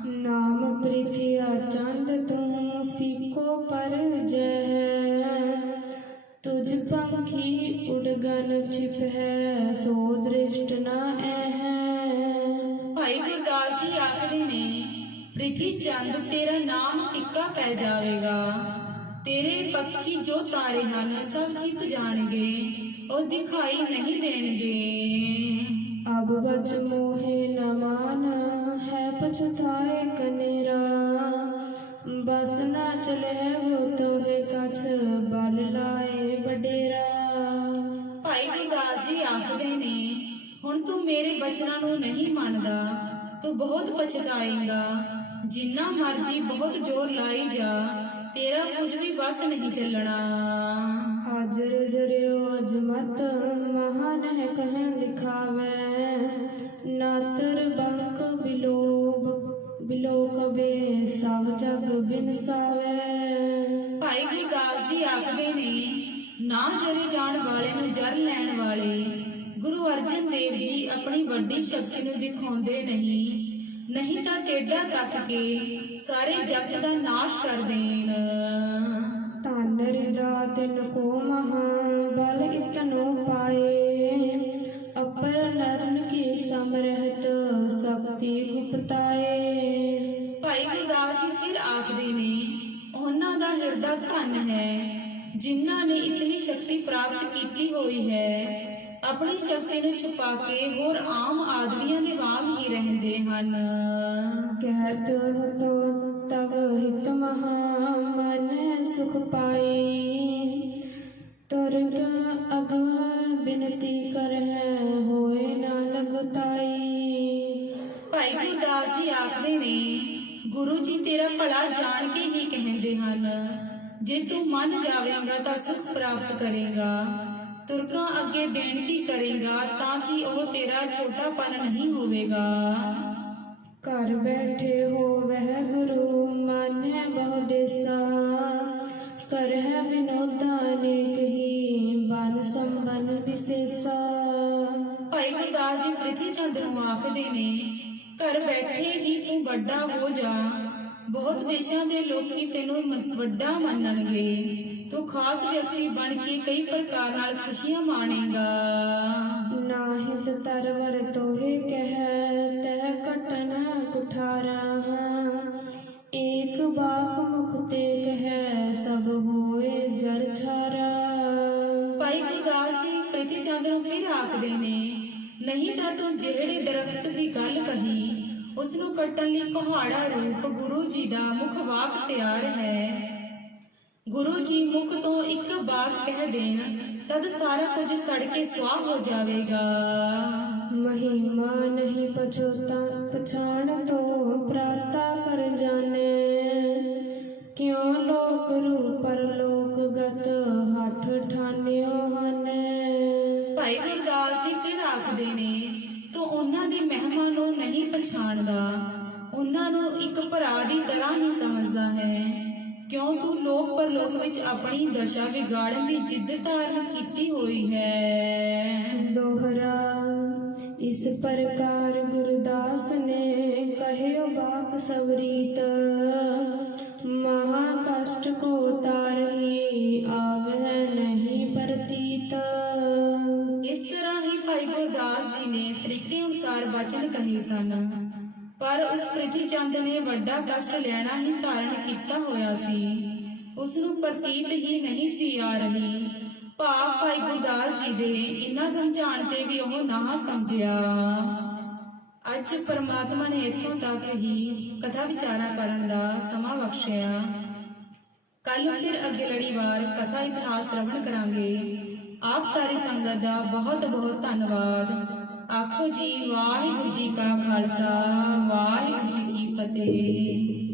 ਨਾਮ ਪ੍ਰਿਥਿਆ ਚੰਦ ਤੂੰ ਫੀਕੋ ਪਰ ਜੈ ਤੁਝ ਪੰਖੀ ਉਡਗਨ ਛਿਪ ਹੈ ਸੋ ਦ੍ਰਿਸ਼ਟ ਨਾ ਐ। ਭਾਈ ਗੁਰਦਾਸ ਜੀ ਆਖਦੇ ਨੇ, ਪ੍ਰਿਥੀ ਚੰਦ ਤੇਰਾ ਨਾਮ ਫਿੱਕਾ ਪੈ ਜਾਵੇਗਾ, ਤੇਰੇ ਪੱਖੀ ਜੋ ਤਾਰੇ ਹਨ ਸਭ ਛਿਪ ਜਾਣਗੇ, ਉਹ ਦਿਖਾਈ ਨਹੀਂ ਦੇਣਗੇ। ਅਬ ਬਚ ਮੋਹੇ ਨ ਮਾਨ ਹੈ ਪਛਤਾਏ ਕਨੇਰਾ ਬਸ ਨਾ ਚਲੇ ਗੋ ਤੋਹੇ ਕਛ ਬਲ ਲਾਏ ਬਡੇਰਾ। ਭਾਈ ਗੁਰਦਾਸ ਜੀ ਆਖਦੇ ਨੇ, ਹੁਣ ਤੂੰ ਮੇਰੇ ਬਚਨਾਂ ਨੂੰ ਨਹੀਂ ਮੰਨਦਾ, ਤੂੰ ਬਹੁਤ ਪਛਤਾਏਂਗਾ, ਜਿੰਨਾ ਮਰਜੀ ਬਹੁਤ ਜ਼ੋਰ ਲਾਈ ਜਾ, ਤੇਰਾ ਕੁਝ ਵੀ ਬਸ ਨਹੀਂ ਚੱਲਣਾ। ਹਾਜ਼ਰ ਜਰਿਓ ਅਜਮਤ ਮਹਾਨ ਹੈ ਕਹਿ ਦਿਖਾਵੇ ਨਾਤਰ ਬੰਕ ਬਿਲੋ ਕਬੇ ਸਭ ਜਗ ਬਿਨਸਾਵੇ। ਭਾਈ ਗੁਰਦਾਸ ਜੀ ਆਖਦੇ ਨੇ, ਨਾ ਜਰੇ ਜਾਣ ਵਾਲੇ ਨੂੰ ਜਰ ਲੈਣ ਵਾਲੇ ਗੁਰੂ ਅਰਜਨ ਦੇਵ ਜੀ ਆਪਣੀ ਵੱਡੀ ਸ਼ਕਤੀ ਨੂੰ ਦਿਖਾਉਂਦੇ ਨਹੀਂ ਤਾਂ ਟੇਢਾ ਤੱਕ ਕੇ ਸਾਰੇ ਜਗਤ ਦਾ ਨਾਸ਼ ਕਰ ਦੇਣ। ਧਨ ਰਿਦਾ ਤਿਨ ਕੋ ਮਹਾ ਬਲ ਇਤਨੋ ਪਾਏ ਅਪਰ ਨਰਨ ਕੀ ਸਮਰਹਿਤ ਸ਼ਕਤੀ ਗੁਪਤਾਏ। ਭਾਈ ਗੁਰਦਾਸ ਜੀ ਫਿਰ ਆਖਦੇ ਨੇ, ਉਹਨਾਂ ਦਾ ਹਿਰਦਾ ਧਨ ਹੈ ਜਿਨ੍ਹਾਂ ਨੇ ਇਤਨੀ ਸ਼ਕਤੀ ਪ੍ਰਾਪਤ ਕੀਤੀ ਹੋਈ ਹੈ, ਆਪਣੀ ਸ਼ਕਤੀ ਨੂੰ ਛੁਪਾ ਕੇ ਹੋਰ ਆਮ ਆਦਮੀਆਂ ਦੇ ਵਾਂਗ ਹੀ ਰਹਿੰਦੇ ਹਨ। ਕਹਿਤ ਤੋ ਤਵ ਹਿਤ ਮਹਾ ਮਨ ਸੁਖ ਪਾਈ ਤੁਰਗ ਅਗਮ ਬਿਨਤੀ ਕਰਹਿ ਹੋਏ ਨਾ ਲਗਤਾਈ। ਭਾਈ ਗੁਰਦਾਸ ਜੀ ਆਖਦੇ ਨੇ, ਗੁਰੂ ਜੀ ਤੇਰਾ ਭਲਾ ਜਾਣ ਕੇ ਹੀ ਕਹਿੰਦੇ ਹਨ, ਜੇ ਤੂੰ ਮੰਨ ਜਾਵੇਂਗਾ ਤਾਂ ਸੁਖ ਪ੍ਰਾਪਤ ਕਰੇਗਾ, ਤੁਰਕਾਂ ਅੱਗੇ ਬੇਨਤੀ ਕਰੇਗਾ ਤਾਂ ਕਿ ਉਹ ਤੇਰਾ ਛੋਟਾਪਨ ਨਹੀਂ ਹੋਵੇਗਾ। ਘਰ ਬੈਠੇ ਹੋ ਵਹਿ ਗੁਰੂ ਮਨ ਹੈ ਬਹੁ ਦੇਸਾ ਕਰਹਿ ਵਿਨੋਦਾ ਅਨੇਕ ਹੀ ਬਨ ਸੰਬਨ ਵਿਸ਼ੇਸਾ। ਭਾਈ ਗੁਰਦਾਸ ਜੀ ਪ੍ਰਿਥੀ ਚੰਦ ਨੂੰ ਆਖਦੇ ਨੇ, ਘਰ ਬੈਠੇ ਹੀ ਤੂੰ ਵੱਡਾ ਹੋ ਜਾ, ਬਹੁਤ ਦੇਸ਼ਾਂ ਦੇ ਲੋਕੀ ਤੈਨੂੰ ਵੱਡਾ ਮੰਨਣਗੇ, ਤੂੰ ਖਾਸ ਵਿਅਕਤੀ ਬਣ ਕੇ ਕਈ ਪ੍ਰਕਾਰ ਨਾਲ ਖੁਸ਼ੀਆਂ ਮਾਣੇਗਾ। ਨਾਹਿਤ ਤਰਵਰ ਤੋਹੇ ਕਹਿ ਤਹਿ ਕਟਨ ਕੁਠਾਰਾ ਏਕ ਬਾਖ ਮੁਖ ਤੇ ਕਹਿ ਸਭ ਹੋਏ ਜਰ ਛਾਰਾ। ਭਾਈ ਗੁਰਦਾਸ ਜੀ ਪ੍ਰਿਥੀ ਚੰਦ ਨੂੰ ਫਿਰ ਆਖਦੇ ਨੇ, ਨਹੀਂ ਤਾਂ ਤੂੰ ਜਿਹੜੇ ਦਰਖਤ ਦੀ ਗੱਲ ਕਹੀ ਉਸ ਨੂੰ ਕੱਟਣ ਲਈ ਕੁਹਾੜਾ ਰੂਪ ਗੁਰੂ ਜੀ ਦਾ ਮੁਖ ਵਾਕ ਤਿਆਰ ਹੈ। ਗੁਰੂ ਜੀ ਮੁਖ ਤੋਂ ਇੱਕ ਵਾਕ ਕਹਿ ਦੇਣ ਤਦ ਸਾਰਾ ਕੁਝ ਸੜ ਕੇ ਸੁਆਹ ਹੋ ਜਾਵੇਗਾ। महिमा नहीं पछाण तो प्राता कर जाने, क्यों लोक रूप परलोक गत हठ ठानियो हने। ਭਾਈ ਗੁਰਦਾਸ ਜੀ ਫਿਰ ਆਖਦੇ ਨੇ, ਤੂੰ ਉਹਨਾਂ ਦੀ ਮਹਿਮਾ ਨੂੰ ਨਹੀਂ ਪਛਾਣਦਾ, ਉਹਨਾਂ ਨੂੰ ਇੱਕ ਭਰਾ ਦੀ ਤਰ੍ਹਾਂ ਹੀ ਸਮਝਦਾ ਹੈ, ਕਿਉਂ ਤੂੰ ਲੋਕ ਪਰਲੋਕ ਵਿੱਚ ਆਪਣੀ ਦਸ਼ਾ ਵਿਗਾੜਨ ਦੀ ਜਿੱਦ ਧਾਰਨ ਕੀਤੀ ਹੋਈ ਹੈ। दोहरा इस प्रकार गुरुदास ने कहो बाक सवरीत, महा कष्ट को तार ही आवह नहीं प्रतीत। ਇਸ ਤਰ੍ਹਾਂ ਹੀ ਭਾਈ ਗੁਰਦਾਸ ਜੀ ਨੇ ਤਰੀਕੇ ਅਨੁਸਾਰ ਵਚਨ ਕਹੇ ਸਨ, ਪਰ ਉਸ ਪ੍ਰਿਥੀ ਚੰਦ ਨੇ ਵੱਡਾ ਕਸ਼ਟ ਲੈਣਾ ਹੀ ਧਾਰਨ ਕੀਤਾ ਹੋਇਆ ਸੀ, ਉਸ ਨੂੰ ਪ੍ਰਤੀਤ ਹੀ ਨਹੀਂ ਸੀ ਆ ਰਹੀ। ਭਾਵ ਭਾਈ ਗੁਰਦਾਸ ਜੀ ਦੇ ਇਨ੍ਹਾਂ ਸਮਝਾਉਣ ਤੇ ਵੀ ਉਹ ਨਾ ਸਮਝਿਆ। ਅੱਜ ਪਰਮਾਤਮਾ ਨੇ ਇੱਥੋਂ ਤੱਕ ਹੀ ਕਥਾ ਵਿਚਾਰਾ ਕਰਨ ਦਾ ਸਮਾਂ ਬਖਸ਼ਿਆ। ਕੱਲ ਫਿਰ ਅੱਗੇ ਲੜੀਵਾਰ ਕਥਾ ਇਤਿਹਾਸ ਸ਼੍ਰਵਣ ਕਰਾਂਗੇ। ਆਪ ਸਾਰੀ ਸੰਗਤ ਦਾ ਬਹੁਤ ਬਹੁਤ ਧੰਨਵਾਦ। ਆਖੋ ਜੀ ਵਾਹਿਗੁਰੂ ਜੀ ਕਾ ਖਾਲਸਾ, ਵਾਹਿਗੁਰੂ ਜੀ ਕੀ ਫਤਿਹ।